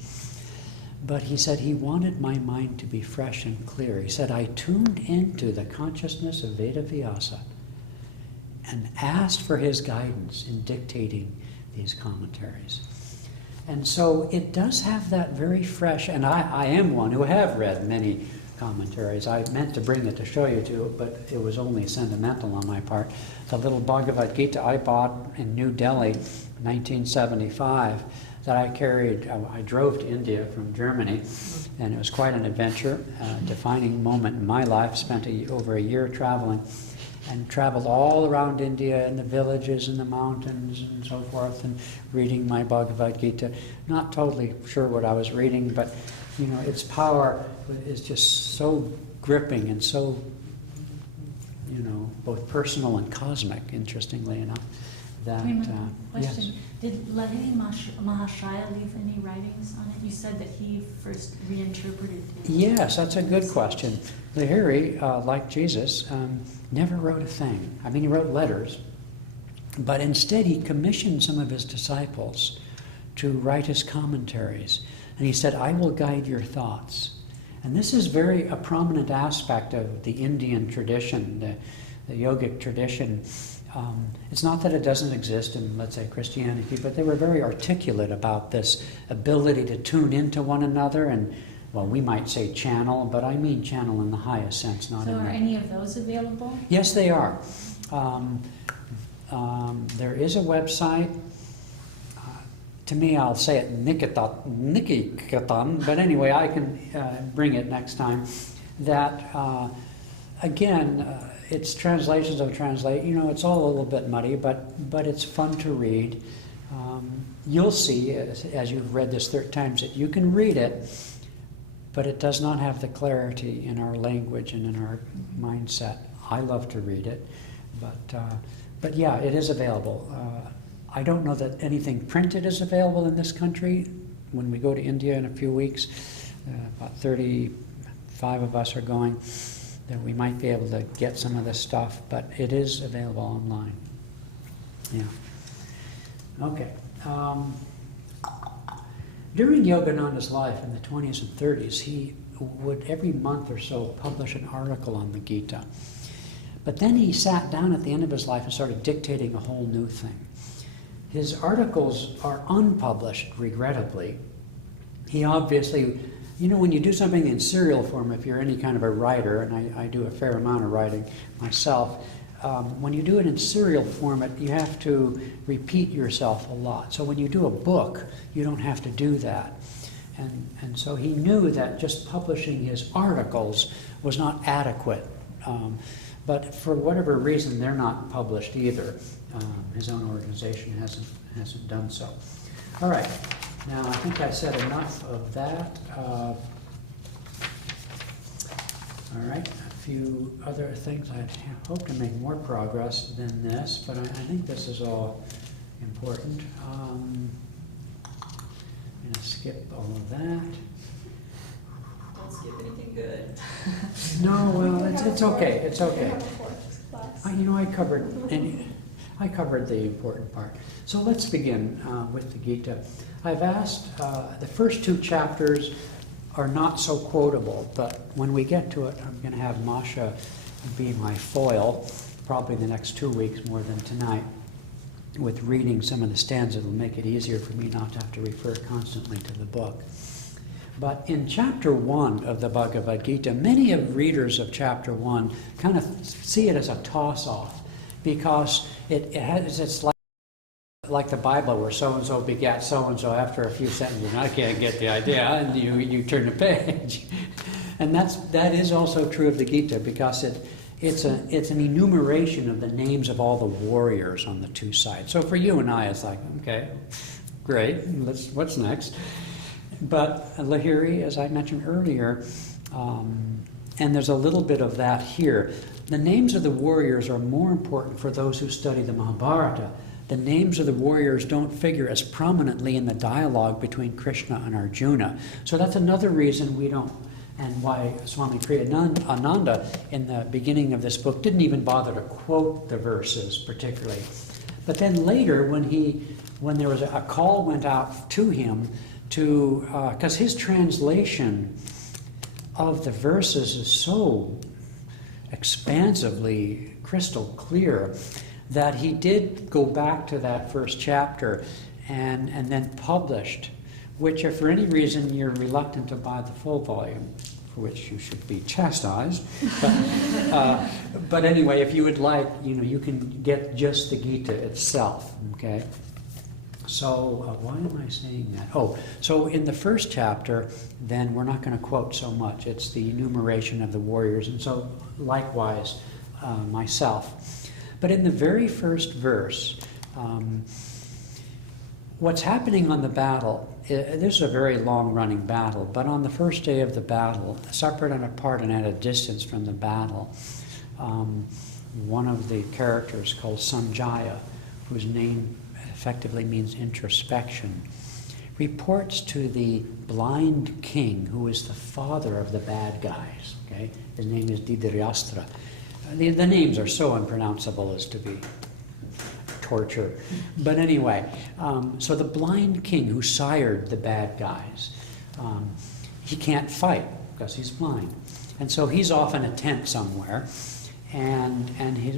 But he said he wanted my mind to be fresh and clear. He said, I tuned into the consciousness of Veda Vyasa and asked for his guidance in dictating these commentaries. And so it does have that very fresh, and I am one who have read many commentaries. I meant to bring it to show you to, but it was only sentimental on my part. The little Bhagavad Gita I bought in New Delhi in 1975 that I carried. I drove to India from Germany, and it was quite an adventure, a defining moment in my life. Spent over a year traveling, and traveled all around India in the villages and the mountains and so forth, and reading my Bhagavad Gita. Not totally sure what I was reading, but its power is just so gripping and so, both personal and cosmic, interestingly enough, that, Question. yes. Did Lahiri Mahashaya leave any writings on it? You said that he first reinterpreted it. Yes, that's a good question. Lahiri, like Jesus, never wrote a thing. I mean, he wrote letters, but instead he commissioned some of his disciples to write his commentaries. And he said, I will guide your thoughts. And this is a prominent aspect of the Indian tradition, the yogic tradition. It's not that it doesn't exist in, let's say, Christianity, but they were very articulate about this ability to tune into one another and, well, we might say channel, but I mean channel in the highest sense, not So in are the... any of those available? Yes, they are. There is a website. To me, I'll say it Nikikatan, but anyway, I can bring it next time. That, again, it's translations of translate. You know, it's all a little bit muddy, but it's fun to read. You'll see, as you've read this 30 times, that you can read it, but it does not have the clarity in our language and in our mindset. I love to read it, but yeah, it is available. I don't know that anything printed is available in this country. When we go to India in a few weeks, about 35 of us are going, then we might be able to get some of this stuff, but it is available online. Yeah. Okay. During Yogananda's life in the 20s and 30s, he would every month or so publish an article on the Gita. But then he sat down at the end of his life and started dictating a whole new thing. His articles are unpublished, regrettably. He obviously, you know, when you do something in serial form, if you're any kind of a writer, and I do a fair amount of writing myself, when you do it in serial format, you have to repeat yourself a lot. So when you do a book, you don't have to do that. And so he knew that just publishing his articles was not adequate. But for whatever reason, they're not published either. His own organization hasn't done so. All right. Now, I think I said enough of that. All right. A few other things. I hope to make more progress than this, but I think this is all important. I'm going to skip all of that. Don't skip anything good. No, well, it's okay. It's okay. You know, I covered the important part. So let's begin with the Gita. I've asked, the first two chapters are not so quotable, but when we get to it, I'm going to have Masha be my foil, probably the next 2 weeks more than tonight, with reading some of the stanzas. It'll make it easier for me not to have to refer constantly to the book. But in chapter 1 of the Bhagavad Gita, many of readers of chapter 1 kind of see it as a toss-off, because it's like the Bible, where so-and-so begat so-and-so after a few sentences. I can't get the idea, and you turn the page. And that is also true of the Gita, because it's an enumeration of the names of all the warriors on the two sides. So for you and I, it's like, okay, great, what's next? But Lahiri, as I mentioned earlier, and there's a little bit of that here, the names of the warriors are more important for those who study the Mahabharata. The names of the warriors don't figure as prominently in the dialogue between Krishna and Arjuna. So that's another reason we don't, and why Swami Kriyananda in the beginning of this book didn't even bother to quote the verses particularly. But then later, when there was a call went out to him to, because his translation of the verses is so expansively crystal clear that he did go back to that first chapter and then published, which if for any reason you're reluctant to buy the full volume, for which you should be chastised, but anyway, if you would like, you can get just the Gita itself, okay? So why am I saying that? Oh, so in the first chapter, then we're not going to quote so much. It's the enumeration of the warriors, and so likewise myself. But in the very first verse, what's happening on the battle, this is a very long-running battle, but on the first day of the battle, separate and apart and at a distance from the battle, one of the characters called Sanjaya, whose name effectively means introspection, reports to the blind king, who is the father of the bad guys. Okay? His name is Dhritarashtra. The names are so unpronounceable as to be torture. But anyway, so the blind king who sired the bad guys, he can't fight because he's blind. And so he's off in a tent somewhere, and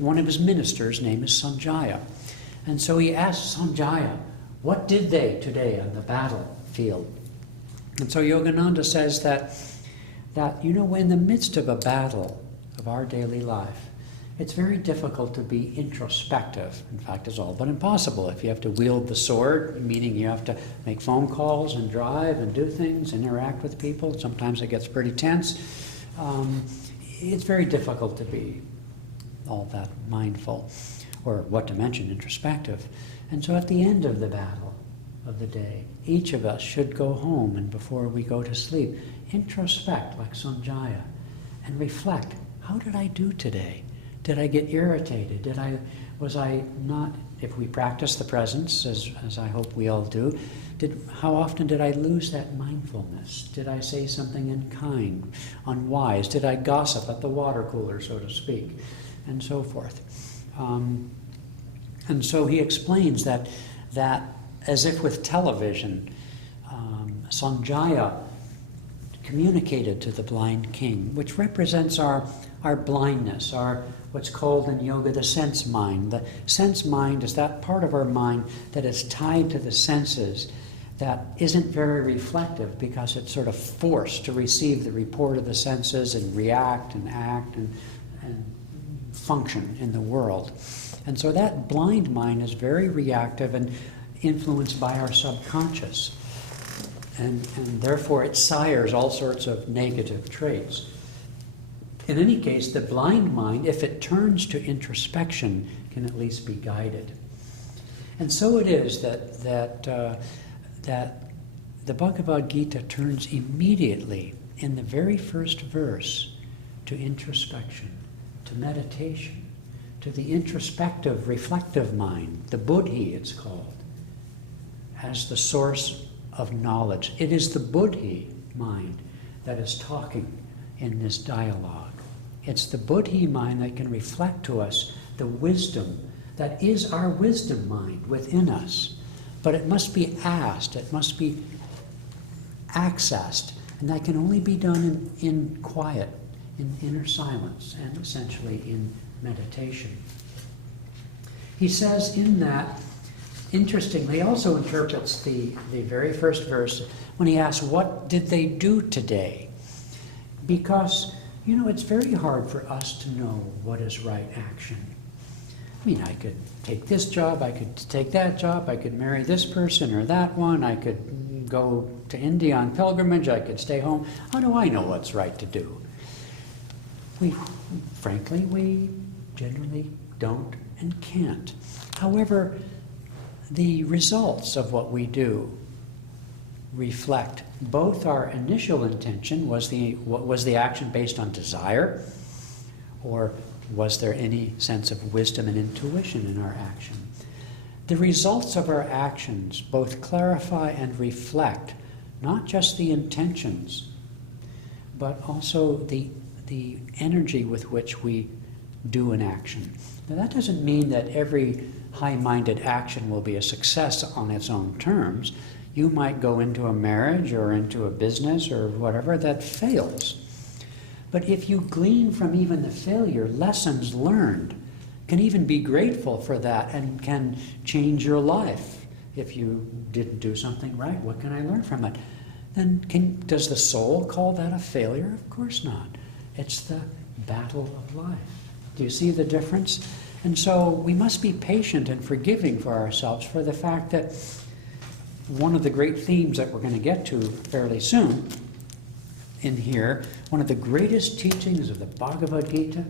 one of his ministers' name is Sanjaya. And so he asks Sanjaya, what did they today on the battlefield? And so Yogananda says that in the midst of a battle of our daily life, it's very difficult to be introspective. In fact, it's all but impossible. If you have to wield the sword, meaning you have to make phone calls and drive and do things, interact with people, sometimes it gets pretty tense. It's very difficult to be all that mindful, or what to mention, introspective. And so at the end of the battle of the day, each of us should go home, and before we go to sleep, introspect like Sanjaya and reflect, how did I do today? Did I get irritated? Was I not, if we practice the presence, as I hope we all do, how often did I lose that mindfulness? Did I say something unkind, unwise? Did I gossip at the water cooler, so to speak? And so forth. And so he explains that as if with television, Sanjaya communicated to the blind king, which represents our blindness, our what's called in yoga the sense mind. The sense mind is that part of our mind that is tied to the senses that isn't very reflective because it's sort of forced to receive the report of the senses and react and act and function in the world. And so that blind mind is very reactive and influenced by our subconscious. And therefore it sires all sorts of negative traits. In any case, the blind mind, if it turns to introspection, can at least be guided. And so it is that the Bhagavad Gita turns immediately in the very first verse to introspection, to meditation, to the introspective, reflective mind, the buddhi it's called, as the source of knowledge. It is the buddhi mind that is talking in this dialogue. It's the buddhi mind that can reflect to us the wisdom that is our wisdom mind within us. But it must be asked, it must be accessed, and that can only be done in quiet, in inner silence, and essentially in meditation. He says in that, interestingly, also interprets the very first verse when he asks, what did they do today? Because, it's very hard for us to know what is right action. I mean, I could take this job, I could take that job, I could marry this person or that one, I could go to India on pilgrimage, I could stay home. How do I know what's right to do? Frankly, we generally don't and can't. However, the results of what we do reflect both our initial intention, was the action based on desire, or was there any sense of wisdom and intuition in our action? The results of our actions both clarify and reflect not just the intentions, but also the energy with which we do an action. Now that doesn't mean that every high-minded action will be a success on its own terms. You might go into a marriage or into a business or whatever that fails. But if you glean from even the failure lessons learned, can even be grateful for that and can change your life. If you didn't do something right, what can I learn from it? Then does the soul call that a failure? Of course not. It's the battle of life. Do you see the difference? And so we must be patient and forgiving for ourselves for the fact that one of the great themes that we're going to get to fairly soon in here, one of the greatest teachings of the Bhagavad Gita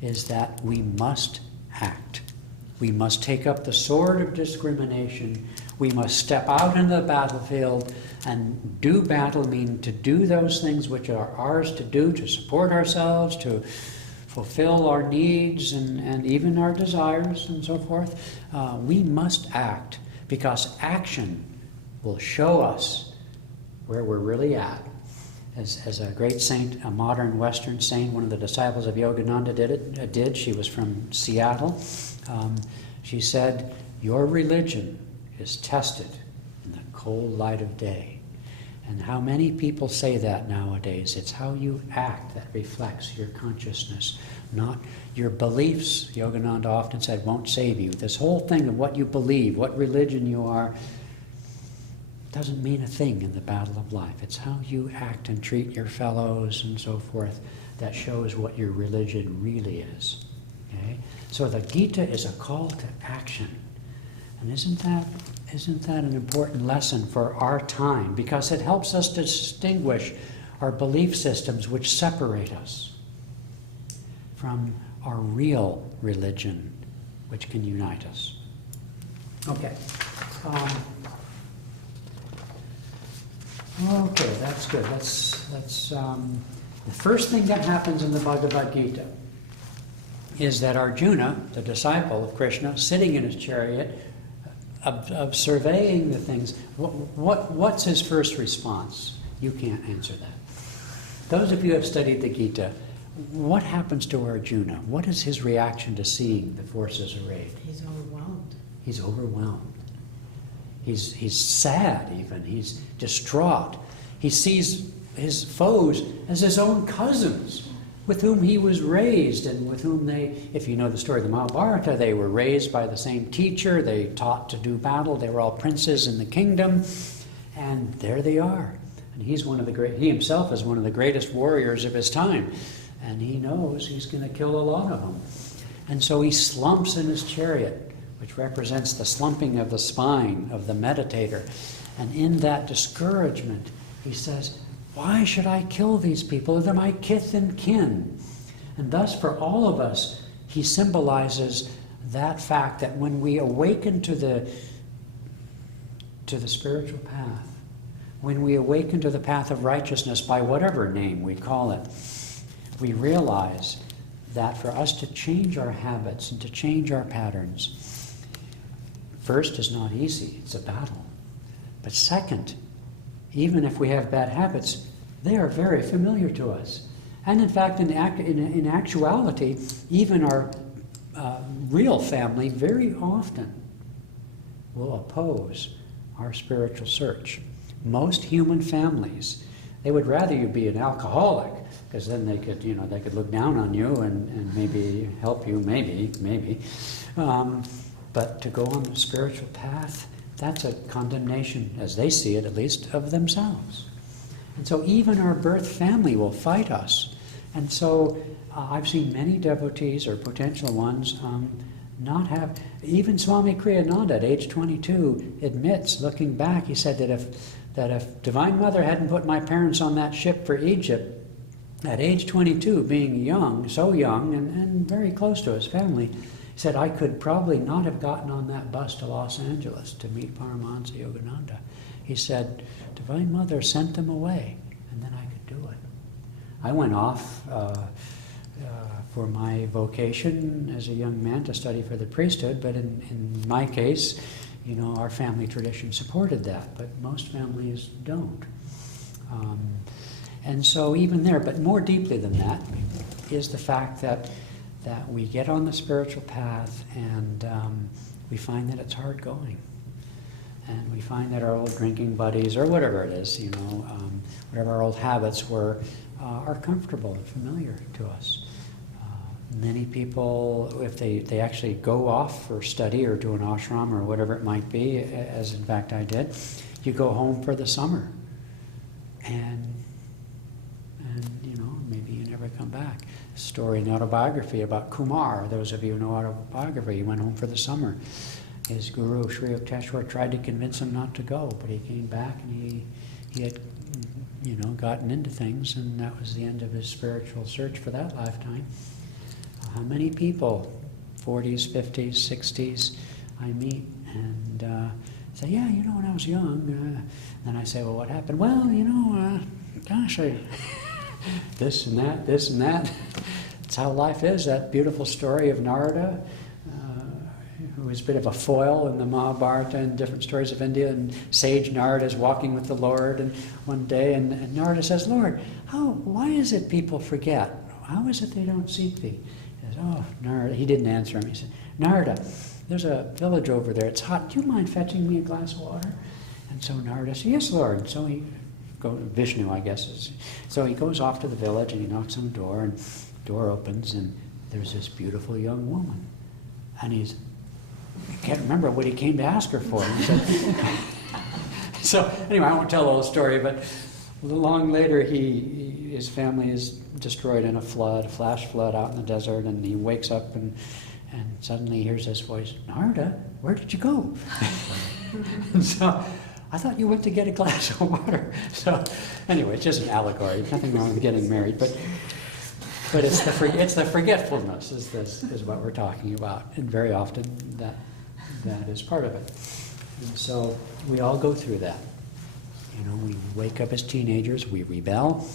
is that we must act. We must take up the sword of discrimination. We must step out into the battlefield and do battle, meaning to do those things which are ours to do, to support ourselves, to fulfill our needs and even our desires and so forth, we must act, because action will show us where we're really at. As a great saint, a modern Western saint, one of the disciples of Yogananda did. She was from Seattle. She said, "Your religion is tested in the cold light of day." And how many people say that nowadays? It's how you act that reflects your consciousness, not your beliefs. Yogananda often said, won't save you. This whole thing of what you believe, what religion you are, doesn't mean a thing in the battle of life. It's how you act and treat your fellows and so forth that shows what your religion really is. Okay? So the Gita is a call to action. And isn't that an important lesson for our time? Because it helps us to distinguish our belief systems which separate us from our real religion, which can unite us. Okay. Okay, that's good. The first thing that happens in the Bhagavad Gita is that Arjuna, the disciple of Krishna, sitting in his chariot, of surveying the things, what's his first response? You can't answer that. Those of you who have studied the Gita, what happens to Arjuna? What is his reaction to seeing the forces arrayed? He's overwhelmed. He's overwhelmed. He's sad even. He's distraught. He sees his foes as his own cousins, with whom he was raised and with whom they, if you know the story of the Mahabharata, they were raised by the same teacher. They taught to do battle. They were all princes in the kingdom. And there they are. And he himself is one of the greatest warriors of his time. And he knows he's going to kill a lot of them. And so he slumps in his chariot, which represents the slumping of the spine of the meditator. And in that discouragement, he says, why should I kill these people? They're my kith and kin. And thus, for all of us, he symbolizes that fact that when we awaken to the spiritual path, when we awaken to the path of righteousness by whatever name we call it, we realize that for us to change our habits and to change our patterns, first is not easy, it's a battle. But second, even if we have bad habits, they are very familiar to us. And in fact, in actuality, even our real family very often will oppose our spiritual search. Most human families, they would rather you be an alcoholic, because then they could look down on you and maybe help you, maybe. But to go on the spiritual path, that's a condemnation, as they see it at least, of themselves. And so even our birth family will fight us. And so I've seen many devotees or potential ones not have, even Swami Kriyananda at age 22 admits, looking back, he said that if Divine Mother hadn't put my parents on that ship for Egypt, at age 22, being young, so young, and very close to his family, he said, I could probably not have gotten on that bus to Los Angeles to meet Paramahansa Yogananda. He said, Divine Mother sent them away, and then I could do it. I went off for my vocation as a young man to study for the priesthood, but in my case, our family tradition supported that, but most families don't. And so even there, but more deeply than that, is the fact that we get on the spiritual path and we find that it's hard going. And we find that our old drinking buddies, or whatever it is, whatever our old habits were, are comfortable and familiar to us. Many people, if they actually go off for study or do an ashram or whatever it might be, as in fact I did, you go home for the summer. And maybe you never come back. Story in autobiography about Kumar. Those of you who know autobiography, he went home for the summer. His guru, Sri Yukteswar, tried to convince him not to go, but he came back and he had, gotten into things, and that was the end of his spiritual search for that lifetime. How many people, 40s, 50s, 60s, I meet and say, yeah, when I was young. Then I say, well, what happened? Well, gosh, this and that. That's how life is. That beautiful story of Narada, who is a bit of a foil in the Mahabharata and different stories of India. And sage Narada is walking with the Lord, and one day, and Narada says, "Lord, why is it people forget? How is it they don't seek thee?" He says, "Oh, Narada," he didn't answer him. He said, "Narada, there's a village over there. It's hot. Do you mind fetching me a glass of water?" And so Narada said, "Yes, Lord." And so Vishnu, I guess. So he goes off to the village and he knocks on the door, and the door opens, and there's this beautiful young woman. And I can't remember what he came to ask her for. He said, so anyway, I won't tell the whole story, but long later his family is destroyed in a flash flood out in the desert, and he wakes up and suddenly he hears this voice, "Narada, where did you go?" And so, "I thought you went to get a glass of water." So anyway, it's just an allegory. Nothing wrong with getting married, but it's the forgetfulness is what we're talking about, and very often that is part of it. And so we all go through that. We wake up as teenagers, we rebel,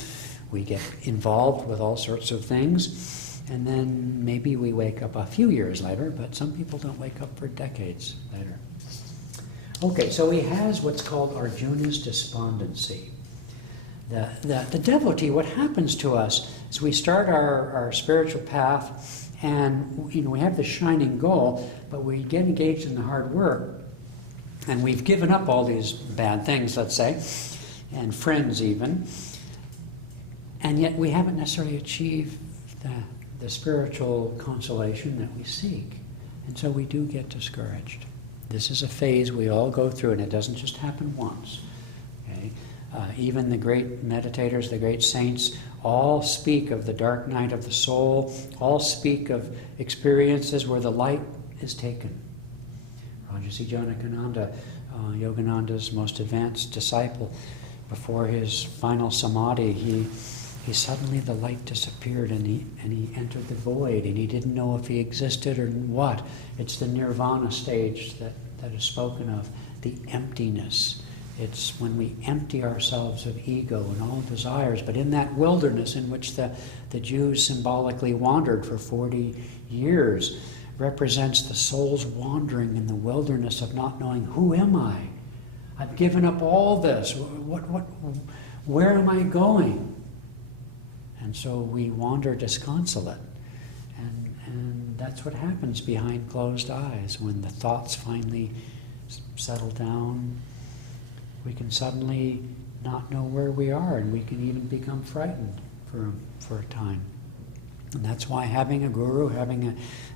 we get involved with all sorts of things, and then maybe we wake up a few years later, but some people don't wake up for decades later. Okay, so he has what's called Arjuna's despondency. The devotee, what happens to us is we start our spiritual path, and we have the shining goal, but we get engaged in the hard work, and we've given up all these bad things, let's say, and friends even, and yet we haven't necessarily achieved the spiritual consolation that we seek, and so we do get discouraged. This is a phase we all go through, and it doesn't just happen once. Okay? Even the great meditators, the great saints, all speak of the dark night of the soul, all speak of experiences where the light is taken. Rajarsi Yogananda, Yogananda's most advanced disciple, before his final samadhi, he suddenly, the light disappeared, and he entered the void, and he didn't know if he existed or what. It's the nirvana stage that is spoken of, the emptiness. It's when we empty ourselves of ego and all desires, but in that wilderness in which the Jews symbolically wandered for 40 years, represents the soul's wandering in the wilderness of not knowing, who am I? I've given up all this. Where am I going? And so we wander disconsolate. And that's what happens behind closed eyes. When the thoughts finally settle down, we can suddenly not know where we are, and we can even become frightened for a time. And that's why having a guru, having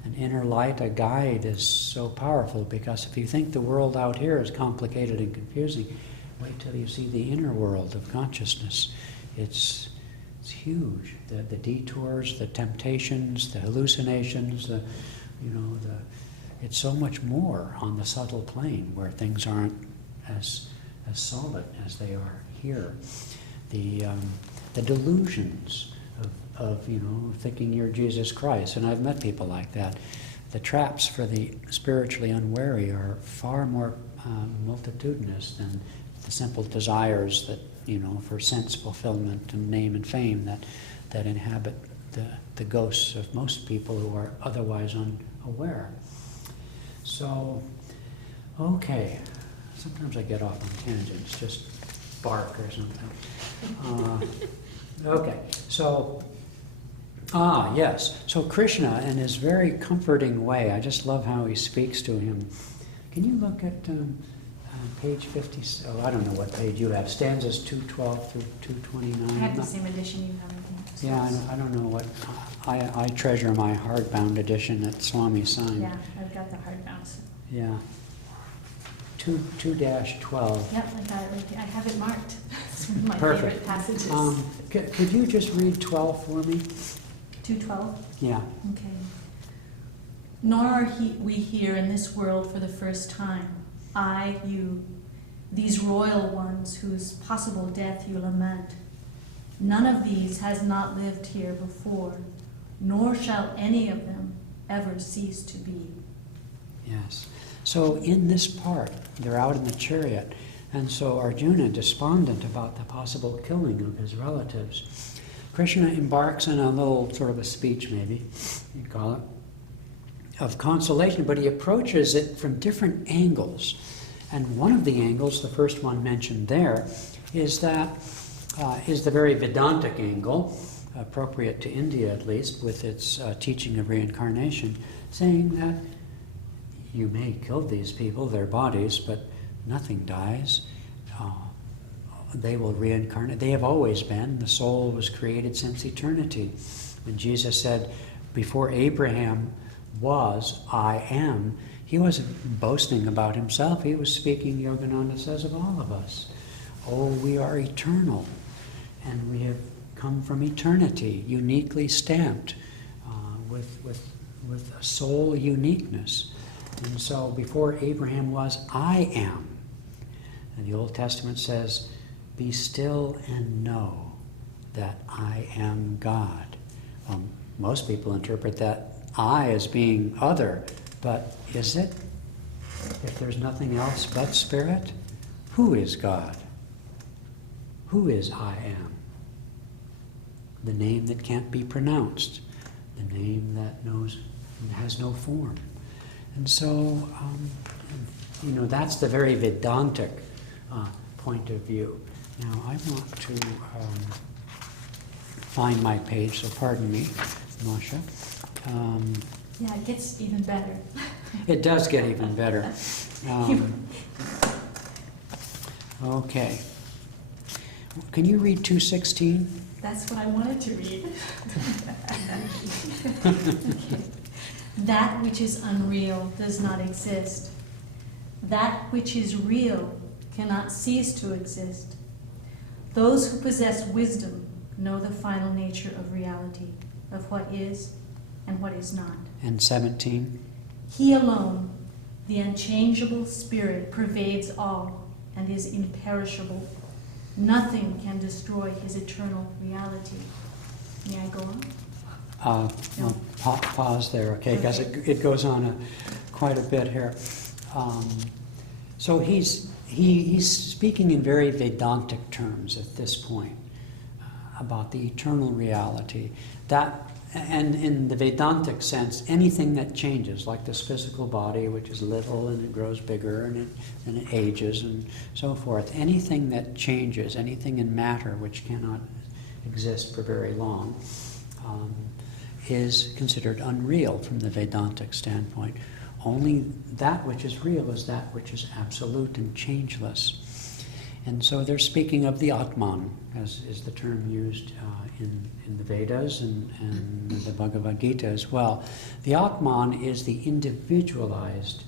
an inner light, a guide, is so powerful, because if you think the world out here is complicated and confusing, wait till you see the inner world of consciousness. It's huge. The detours, the temptations, the hallucinations, it's so much more on the subtle plane where things aren't as solid as they are here. The delusions of thinking you're Jesus Christ, and I've met people like that. The traps for the spiritually unwary are far more multitudinous than the simple desires that for sense fulfillment and name and fame that inhabit the ghosts of most people who are otherwise unaware. So, okay, sometimes I get off on tangents, just bark or something. Okay, so, yes, so Krishna, in his very comforting way, I just love how he speaks to him. Can you look at page 50, I don't know what page you have, stanzas 212 through 229? I have the same edition you have, I think. So yeah, I don't know what, I treasure my hardbound edition that Swami signed. yeah, I've got the hardbound. Yeah. 2-12. Yep, I got it right there. I have it marked. It's one of my Perfect. favorite passages. Could you just read 12 for me? 212? Yeah. Okay. Nor are we here in this world for the first time. I, you, these royal ones whose possible death you lament. None of these has not lived here before, nor shall any of them ever cease to be. Yes. So in this part, they're out in the chariot, and so Arjuna, despondent about the possible killing of his relatives, Krishna embarks on a little sort of a speech, maybe you'd call it, of consolation, but he approaches it from different angles. And one of the angles, the first one mentioned there, is that is the very Vedantic angle, appropriate to India at least, with its teaching of reincarnation, saying that you may kill these people, their bodies, but nothing dies. They will reincarnate. They have always been. The soul was created since eternity. When Jesus said, before Abraham was, I am, he wasn't boasting about himself. He was speaking, Yogananda says, of all of us. Oh, we are eternal, and we have come from eternity, uniquely stamped with a soul uniqueness. And so before Abraham was, I am. And the Old Testament says, be still and know that I am God. Most people interpret that I as being other, but is it? If there's nothing else but Spirit, who is God? Who is I am? The name that can't be pronounced, the name that has no form. And so, that's the very Vedantic point of view. Now, I want to find my page, so pardon me, Masha. Yeah, it gets even better. It does get even better. Okay. Can you read 2:16? That's what I wanted to read. Okay. That which is unreal does not exist. That which is real cannot cease to exist. Those who possess wisdom know the final nature of reality, of what is and what is not. And 17? He alone, the unchangeable spirit, pervades all and is imperishable. Nothing can destroy his eternal reality. May I go on? No. Pause there, okay? Because it goes on quite a bit here. So he's speaking in very Vedantic terms at this point about the eternal reality. And in the Vedantic sense, anything that changes, like this physical body, which is little and it grows bigger and it ages and so forth, anything that changes, anything in matter which cannot exist for very long, is considered unreal from the Vedantic standpoint. Only that which is real is that which is absolute and changeless. And so they're speaking of the Atman, as is the term used in the Vedas and the Bhagavad Gita as well. The Atman is the individualized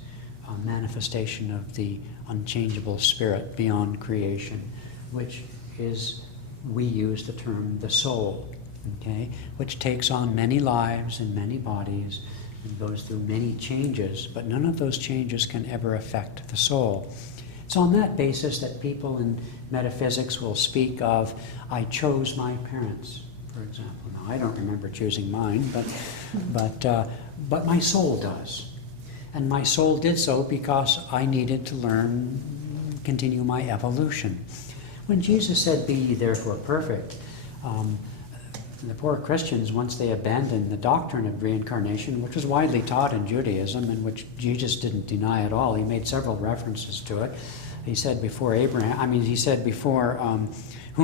manifestation of the unchangeable spirit beyond creation, which is, we use the term the soul, okay, which takes on many lives and many bodies and goes through many changes, but none of those changes can ever affect the soul. It's on that basis that people in metaphysics will speak of, I chose my parents, for example. Now, I don't remember choosing mine, but my soul does. And my soul did so because I needed to continue my evolution. When Jesus said, be ye therefore perfect, the poor Christians, once they abandoned the doctrine of reincarnation, which was widely taught in Judaism and which Jesus didn't deny at all, he made several references to it. He said before who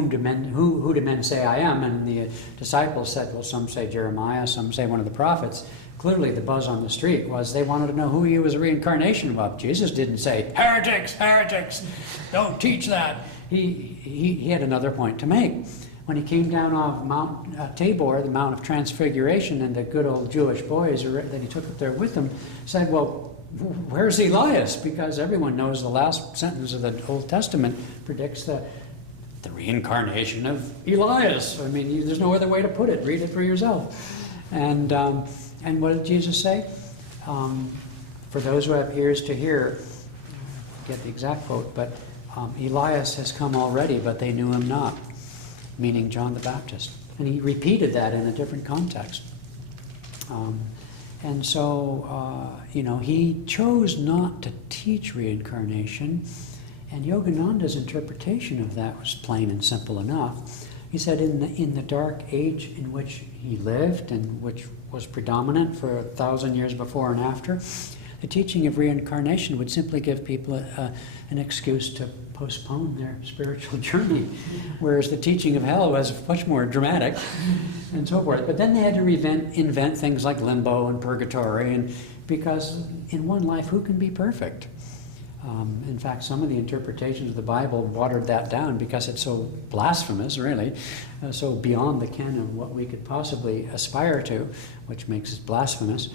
do men say I am? And the disciples said, well, some say Jeremiah, some say one of the prophets. Clearly the buzz on the street was they wanted to know who he was a reincarnation of. Jesus didn't say, heretics, heretics, don't teach that. He had another point to make. When he came down off Mount Tabor, the Mount of Transfiguration, and the good old Jewish boys that he took up there with him said, well, where's Elias? Because everyone knows the last sentence of the Old Testament predicts the reincarnation of Elias. I mean, there's no other way to put it. Read it for yourself. And what did Jesus say? For those who have ears to hear, I forget the exact quote, but Elias has come already, but they knew him not, meaning John the Baptist. And he repeated that in a different context. And so, he chose not to teach reincarnation, and Yogananda's interpretation of that was plain and simple enough. He said in the dark age in which he lived and which was predominant for 1,000 years before and after, the teaching of reincarnation would simply give people an excuse to postpone their spiritual journey, whereas the teaching of hell was much more dramatic and so forth. But then they had to invent things like limbo and purgatory, and because in one life, who can be perfect? In fact, some of the interpretations of the Bible watered that down because it's so blasphemous, really, so beyond the canon of what we could possibly aspire to, which makes it blasphemous,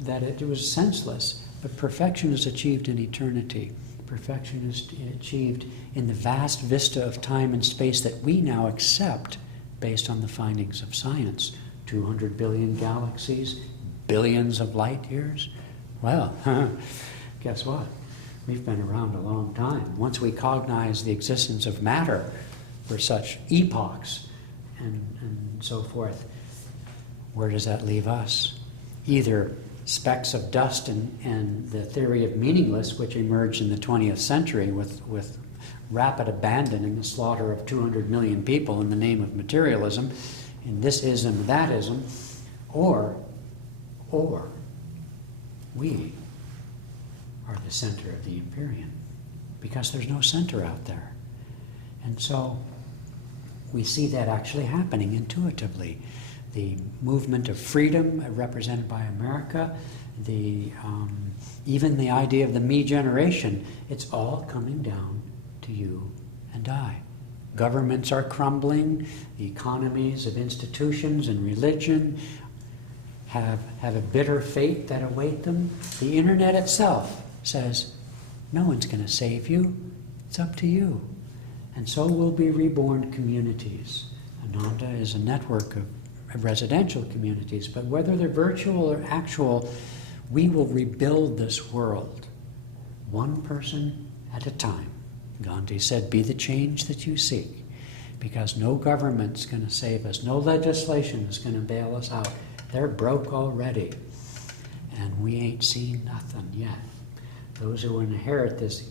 that it was senseless. But perfection is achieved in eternity. Perfection is achieved in the vast vista of time and space that we now accept based on the findings of science. 200 billion galaxies, billions of light years. Well, guess what? We've been around a long time. Once we cognize the existence of matter for such epochs and so forth, where does that leave us? Either specks of dust and the theory of meaningless, which emerged in the 20th century with rapid abandon and the slaughter of 200 million people in the name of materialism, in this ism, that ism, or we are the center of the Empyrean, because there's no center out there. And so we see that actually happening intuitively. The movement of freedom represented by America, even the idea of the me generation, it's all coming down to you and I. Governments are crumbling, the economies of institutions and religion have a bitter fate that await them. The internet itself says, no one's going to save you, it's up to you. And so will be reborn communities. Ananda is a network of residential communities, but whether they're virtual or actual, we will rebuild this world, one person at a time. Gandhi said, be the change that you seek, because no government's going to save us, no legislation is going to bail us out. They're broke already, and we ain't seen nothing yet. Those who inherit this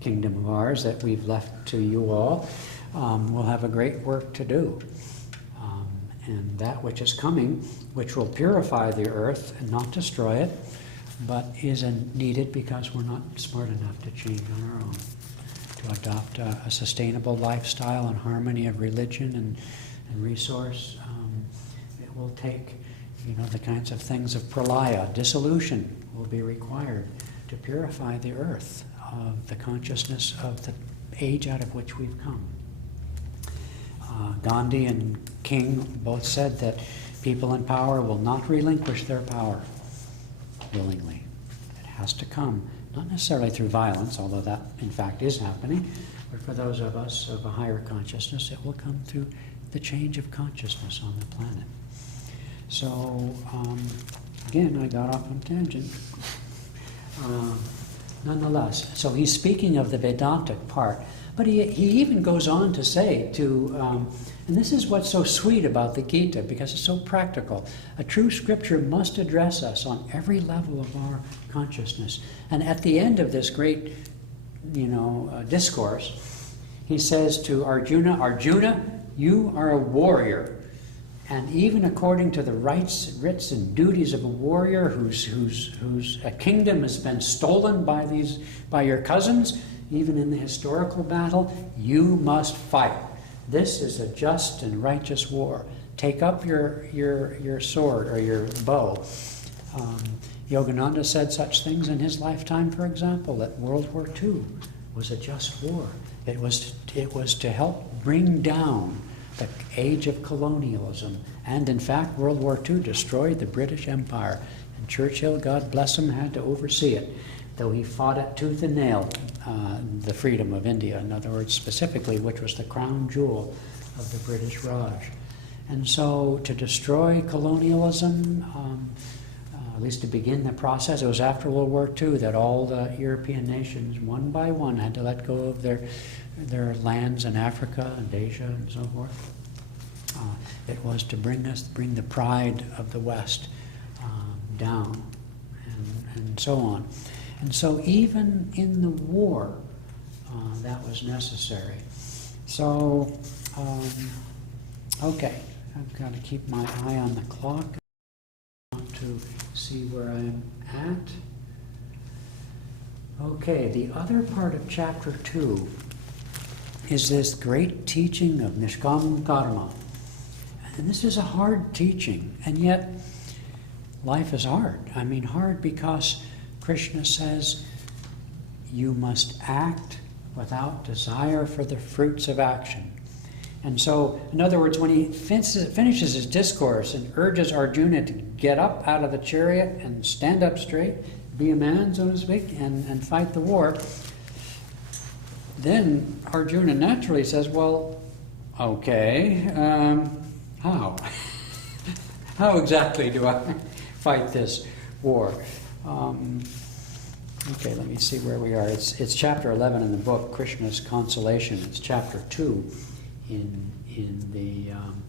kingdom of ours that we've left to you all will have a great work to do. And that which is coming, which will purify the earth and not destroy it, but is needed because we're not smart enough to change on our own, to adopt a sustainable lifestyle and harmony of religion and resource. It will take, the kinds of things of pralaya, dissolution will be required to purify the earth of the consciousness of the age out of which we've come. Gandhi and King both said that people in power will not relinquish their power willingly. It has to come, not necessarily through violence, although that in fact is happening, but for those of us of a higher consciousness, it will come through the change of consciousness on the planet. So, again, I got off on a tangent. Nonetheless, so he's speaking of the Vedantic part, but he even goes on to say and this is what's so sweet about the Gita, because it's so practical. A true scripture must address us on every level of our consciousness. And at the end of this great, discourse, he says to Arjuna, Arjuna, you are a warrior. And even according to the rights, writs, and duties of a warrior whose a kingdom has been stolen by your cousins, even in the historical battle, you must fight. This is a just and righteous war. Take up your sword or your bow. Yogananda said such things in his lifetime, for example, that World War II was a just war. It was to help bring down the age of colonialism. And in fact, World War II destroyed the British Empire. And Churchill, God bless him, had to oversee it, though he fought it tooth and nail, the freedom of India, in other words, specifically, which was the crown jewel of the British Raj. And so to destroy colonialism, at least to begin the process, it was after World War II that all the European nations, one by one, had to let go of their lands in Africa and Asia and so forth. It was to bring the pride of the West down and so on. And so even in the war, that was necessary. So Okay, I've got to keep my eye on the clock. I want to see where I'm at. Okay, the other part of chapter 2 is this great teaching of Nishkama Karma. And this is a hard teaching, and yet life is hard. I mean, hard because Krishna says you must act without desire for the fruits of action. And so, in other words, when he finishes his discourse and urges Arjuna to get up out of the chariot and stand up straight, be a man, so to speak, and fight the war, then Arjuna naturally says, well, okay, how? How exactly do I fight this war? Okay, let me see where we are. It's chapter 11 in the book, Krishna's Consolation. It's chapter 2 in the.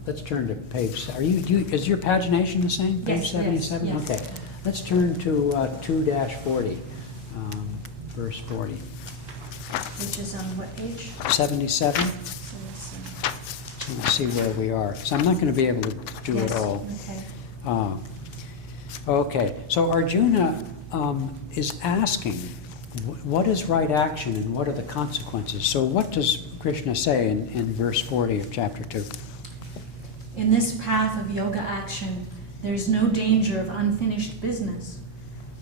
Let's turn to page. Is your pagination the same? Page 77. Yes. Okay, let's turn to 2-40, verse 40. Which is on what page? 77. Let's see where we are. So I'm not going to be able to do it all. Okay. Okay, so Arjuna is asking, what is right action and what are the consequences? So what does Krishna say in verse 40 of chapter 2? In this path of yoga action, there is no danger of unfinished business,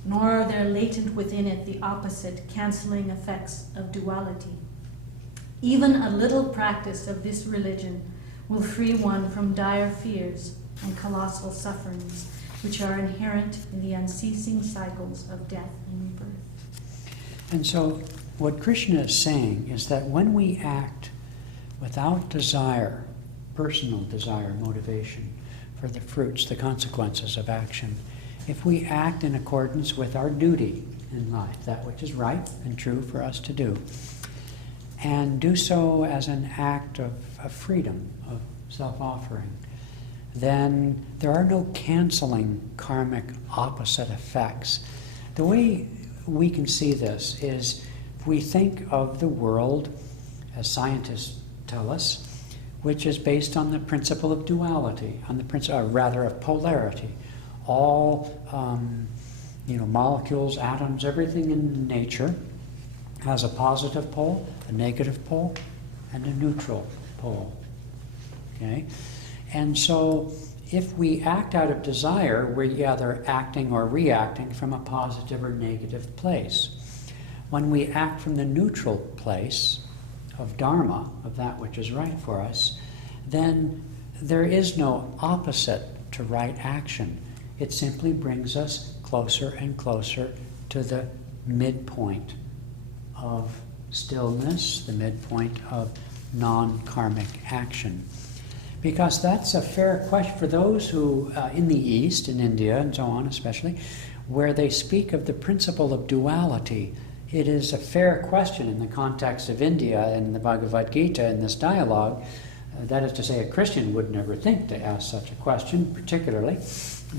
nor are there latent within it the opposite, canceling effects of duality. Even a little practice of this religion will free one from dire fears and colossal sufferings, which are inherent in the unceasing cycles of death and rebirth. And so what Krishna is saying is that when we act without desire, personal desire, motivation for the fruits, the consequences of action, if we act in accordance with our duty in life, that which is right and true for us to do, and do so as an act of freedom, of self-offering, then there are no canceling karmic opposite effects. The way we can see this is if we think of the world, as scientists tell us, which is based on the principle of duality, on the principle, rather of polarity. All molecules, atoms, everything in nature has a positive pole, a negative pole, and a neutral pole. Okay? And so if we act out of desire, we're either acting or reacting from a positive or negative place. When we act from the neutral place of dharma, of that which is right for us, then there is no opposite to right action. It simply brings us closer and closer to the midpoint of stillness, the midpoint of non-karmic action. Because that's a fair question for those who, in the East, in India and so on especially, where they speak of the principle of duality. It is a fair question in the context of India and the Bhagavad Gita in this dialogue. That is to say, a Christian would never think to ask such a question, particularly.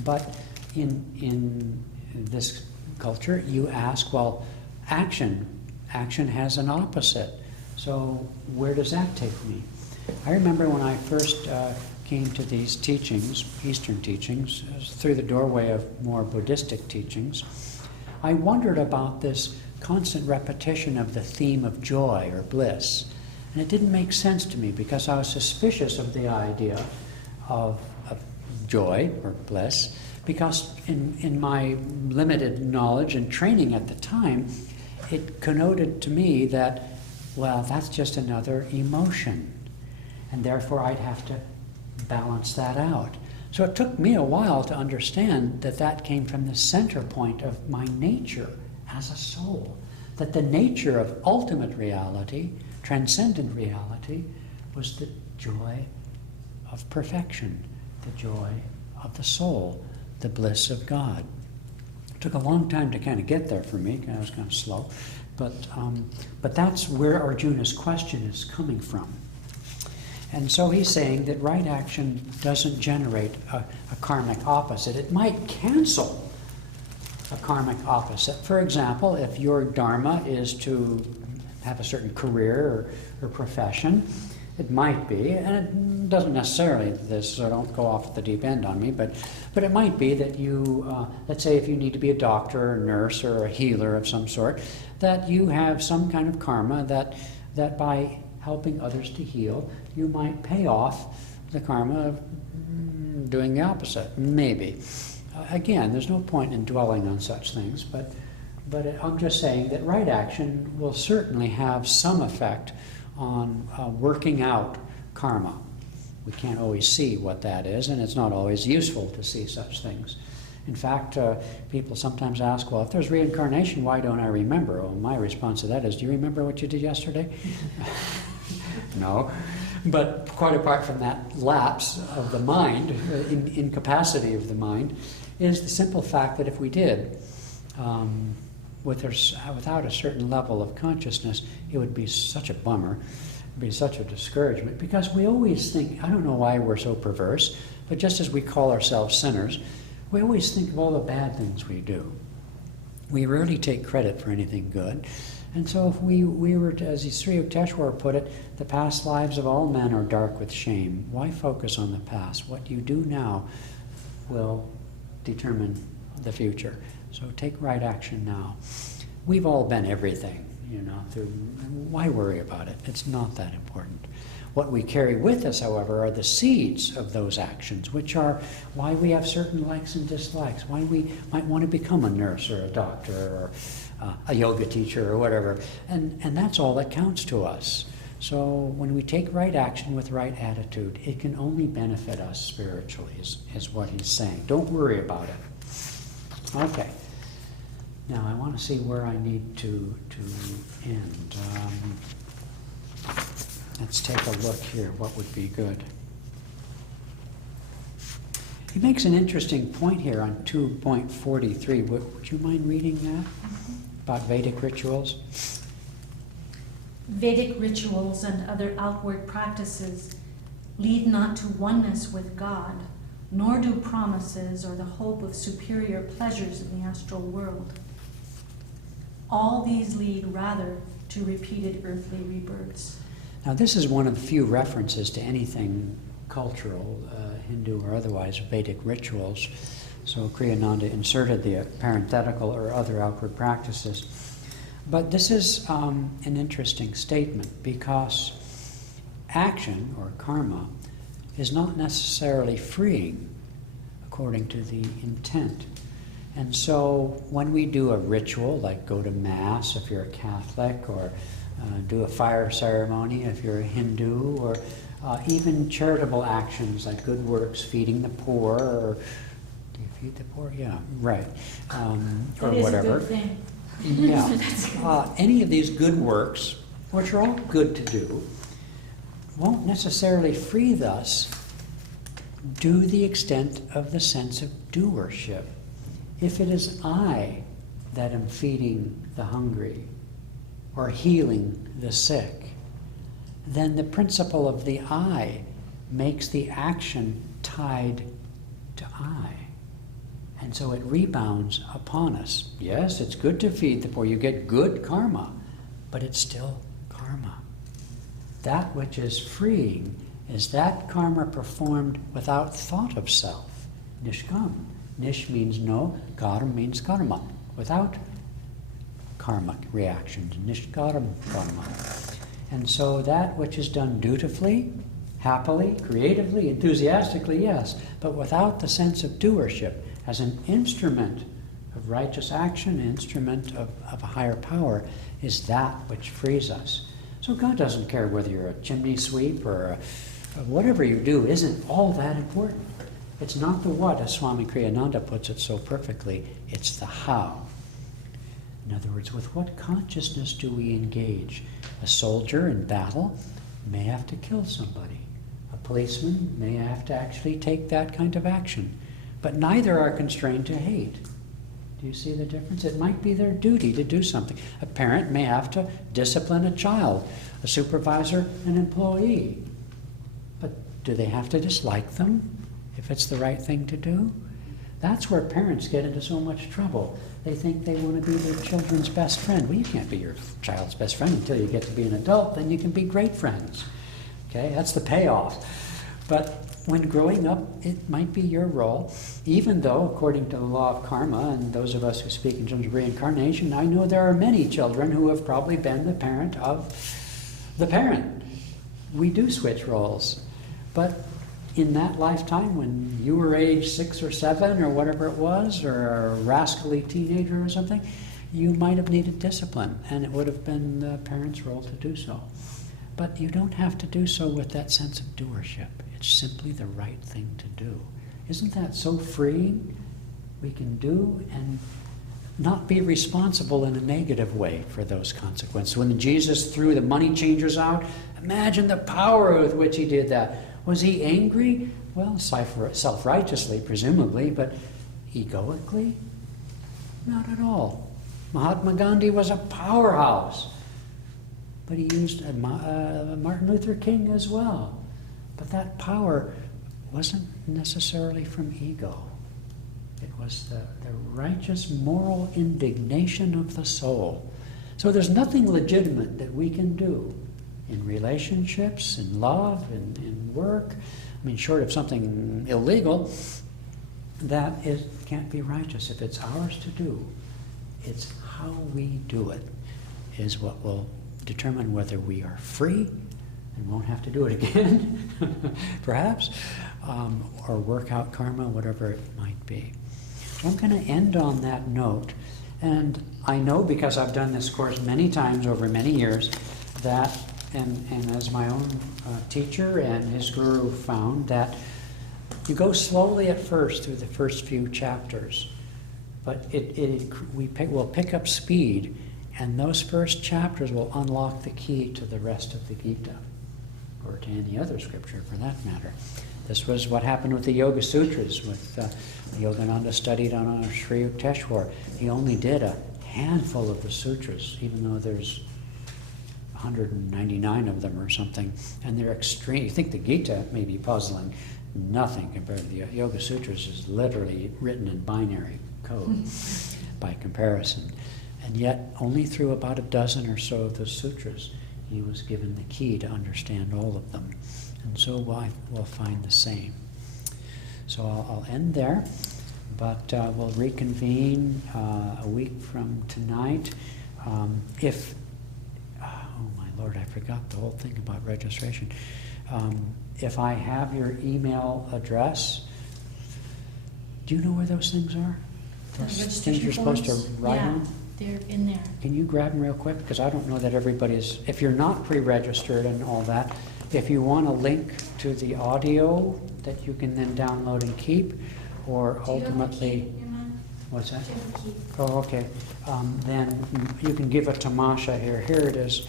But in this culture, you ask, well, action has an opposite. So where does that take me? I remember when I first came to these teachings, Eastern teachings, through the doorway of more Buddhistic teachings, I wondered about this constant repetition of the theme of joy or bliss. And it didn't make sense to me because I was suspicious of the idea of joy or bliss, because in my limited knowledge and training at the time, it connoted to me that, well, that's just another emotion. And therefore I'd have to balance that out. So it took me a while to understand that that came from the center point of my nature as a soul. That the nature of ultimate reality, transcendent reality, was the joy of perfection, the joy of the soul, the bliss of God. It took a long time to kind of get there for me, I was kind of slow. But that's where Arjuna's question is coming from. And so he's saying that right action doesn't generate a karmic opposite. It might cancel a karmic opposite. For example, if your dharma is to have a certain career or profession, It might be, and it doesn't necessarily this, so don't go off the deep end on me, but it might be that you, let's say if you need to be a doctor, or a nurse, or a healer of some sort, that you have some kind of karma that by helping others to heal, you might pay off the karma of doing the opposite, maybe. Again, there's no point in dwelling on such things, but I'm just saying that right action will certainly have some effect on working out karma. We can't always see what that is, and it's not always useful to see such things. In fact, people sometimes ask, well, if there's reincarnation, why don't I remember? Well, my response to that is, do you remember what you did yesterday? No. But quite apart from that lapse of the mind, incapacity of the mind, is the simple fact that if we did, without a certain level of consciousness, it would be such a bummer, it would be such a discouragement, because we always think, I don't know why we're so perverse, but just as we call ourselves sinners, we always think of all the bad things we do. We rarely take credit for anything good. And so if we were to, as Sri Yukteswar put it, the past lives of all men are dark with shame. Why focus on the past? What you do now will determine the future. So take right action now. We've all been everything, why worry about it? It's not that important. What we carry with us, however, are the seeds of those actions, which are why we have certain likes and dislikes, why we might want to become a nurse or a doctor or a yoga teacher or whatever. And that's all that counts to us. So when we take right action with right attitude, it can only benefit us spiritually, is what he's saying. Don't worry about it. Okay. Now I want to see where I need to end. Let's take a look here. What would be good? He makes an interesting point here on 2.43. Would you mind reading that? About Vedic rituals? Vedic rituals and other outward practices lead not to oneness with God, nor do promises or the hope of superior pleasures in the astral world. All these lead rather to repeated earthly rebirths. Now this is one of the few references to anything cultural, Hindu or otherwise, Vedic rituals. So Kriyananda inserted the parenthetical or other outward practices. But this is an interesting statement, because action, or karma, is not necessarily freeing according to the intent. And so when we do a ritual, like go to Mass if you're a Catholic, or do a fire ceremony if you're a Hindu, or even charitable actions like good works, feeding the poor, or do you feed the poor? Yeah, right. Or whatever. That is a good thing. Yeah. Any of these good works, which are all good to do, won't necessarily free us to the extent of the sense of doership. If it is I that am feeding the hungry or healing the sick, then the principle of the I makes the action tied to I. And so it rebounds upon us. Yes, it's good to feed the poor. You get good karma, but it's still karma. That which is freeing is that karma performed without thought of self. Nishkam. Nish means no, karma means karma. Without karmic reactions. Nishkaram karma. And so that which is done dutifully, happily, creatively, enthusiastically, yes, but without the sense of doership as an instrument of righteous action, an instrument of a higher power, is that which frees us. So God doesn't care whether you're a chimney sweep or whatever you do isn't all that important. It's not the what, as Swami Kriyananda puts it so perfectly, it's the how. In other words, with what consciousness do we engage? A soldier in battle may have to kill somebody. A policeman may have to actually take that kind of action. But neither are constrained to hate. Do you see the difference? It might be their duty to do something. A parent may have to discipline a child, a supervisor, an employee. But do they have to dislike them if it's the right thing to do? That's where parents get into so much trouble. They think they want to be their children's best friend. Well, you can't be your child's best friend until you get to be an adult, then you can be great friends. Okay, that's the payoff. But when growing up, it might be your role, even though, according to the law of karma, and those of us who speak in terms of reincarnation, I know there are many children who have probably been the parent of the parent. We do switch roles. But in that lifetime, when you were age 6 or 7 or whatever it was, or a rascally teenager or something, you might have needed discipline, and it would have been the parent's role to do so. But you don't have to do so with that sense of doership. It's simply the right thing to do. Isn't that so freeing? We can do and not be responsible in a negative way for those consequences. When Jesus threw the money changers out, imagine the power with which he did that. Was he angry? Well, self-righteously, presumably, but egoically? Not at all. Mahatma Gandhi was a powerhouse, but he used Martin Luther King as well. But that power wasn't necessarily from ego. It was the righteous moral indignation of the soul. So there's nothing legitimate that we can do in relationships, in love, in work, I mean, short of something illegal, that can't be righteous. If it's ours to do, it's how we do it is what will determine whether we are free and won't have to do it again, perhaps, or work out karma, whatever it might be. So I'm going to end on that note. And I know, because I've done this course many times over many years, that, and as my own teacher and his guru found, that you go slowly at first through the first few chapters, but we'll pick up speed, and those first chapters will unlock the key to the rest of the Gita, or to any other scripture for that matter. This was what happened with the Yoga Sutras, with Yogananda studied on Sri Yukteswar. He only did a handful of the sutras, even though there's 199 of them or something, and they're extreme. You think the Gita may be puzzling. Nothing compared to the Yoga Sutras is literally written in binary code by comparison. And yet, only through about a dozen or so of the sutras, he was given the key to understand all of them. And so we'll find the same. So I'll end there, but we'll reconvene a week from tonight. Oh my Lord, I forgot the whole thing about registration. If I have your email address, do you know where those things are? Those things you're supposed to write on? They're in there. Can you grab them real quick? Because I don't know that everybody is, if you're not pre-registered and all that, if you want a link to the audio that you can then download and keep, or ultimately, what's that? Oh, okay. Then you can give it to Masha here. Here it is.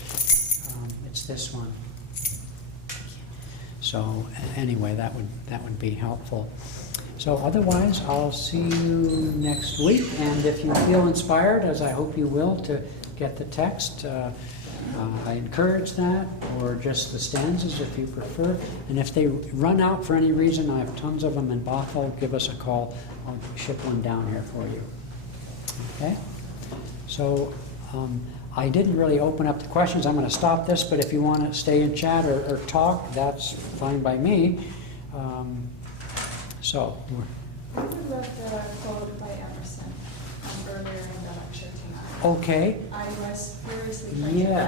It's this one. So anyway, that would be helpful. So otherwise, I'll see you next week, and if you feel inspired, as I hope you will, to get the text, I encourage that, or just the stanzas if you prefer. And if they run out for any reason, I have tons of them in Bothell. Give us a call. I'll ship one down here for you. Okay? So I didn't really open up the questions. I'm going to stop this, but if you want to stay and chat or talk, that's fine by me. I would love the quote by Emerson earlier in the lecture tonight. Okay. I was furiously trying to write that,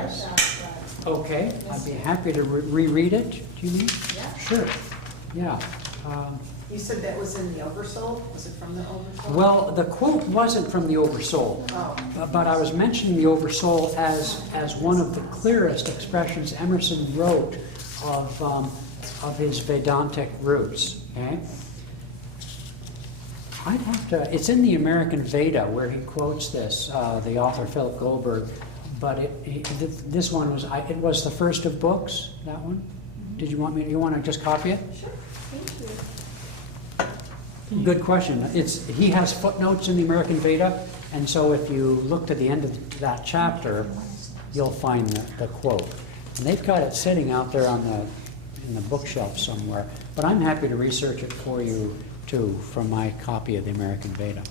but Okay. I'd be happy to reread it. Do you mean? Yeah. Sure. Yeah. You said that was in the Oversoul? Was it from the Oversoul? Well, the quote wasn't from the Oversoul, but I was mentioning the Oversoul as one of the clearest expressions Emerson wrote of his Vedantic roots. Okay. I'd have to. It's in the American Veda where he quotes this. The author Philip Goldberg, but this one was. It was the first of books. That one. Mm-hmm. Did you want me? You want to just copy it? sure, thank you. Good question. He has footnotes in the American Veda, and so if you look to the end of that chapter, you'll find the quote. And they've got it sitting out there in the bookshelf somewhere. But I'm happy to research it for you too, from my copy of the American Veda.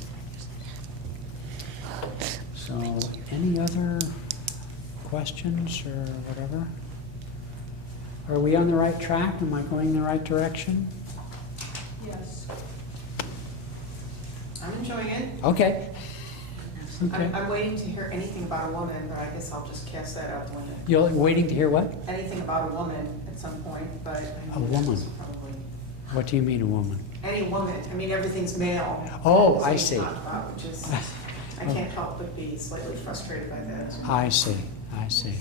So, any other questions or whatever? Are we on the right track? Am I going in the right direction? Yes. I'm enjoying it. Okay. Okay. I'm waiting to hear anything about a woman, but I guess I'll just cast that out the window. You're waiting to hear what? Anything about a woman at some point, but I A mean, woman? that's probably What do you mean, a woman? any woman. I mean, everything's male. Oh, That's I what we see. talked about, which is, I can't help but be slightly frustrated by that. I see, I see.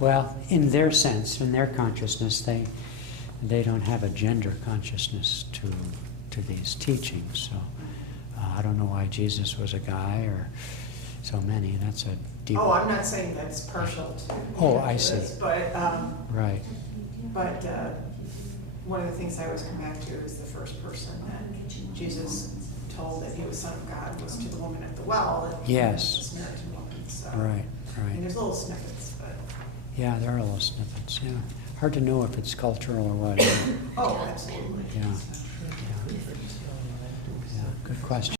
Well, in their sense, in their consciousness, they don't have a gender consciousness to these teachings. So I don't know why Jesus was a guy or so many. That's a deep. Oh, I'm not saying that's partial to. Oh, I see. this, But, Right. but one of the things I always come back to is the first person that Jesus told that he was Son of God was to the woman at the well. And Yes. the Samaritan woman. So, Right. I mean, Right. there's little snippets, but. Yeah, there are little snippets. Yeah. Hard to know if it's cultural or what. Oh, absolutely. Yeah. Yeah. Good question.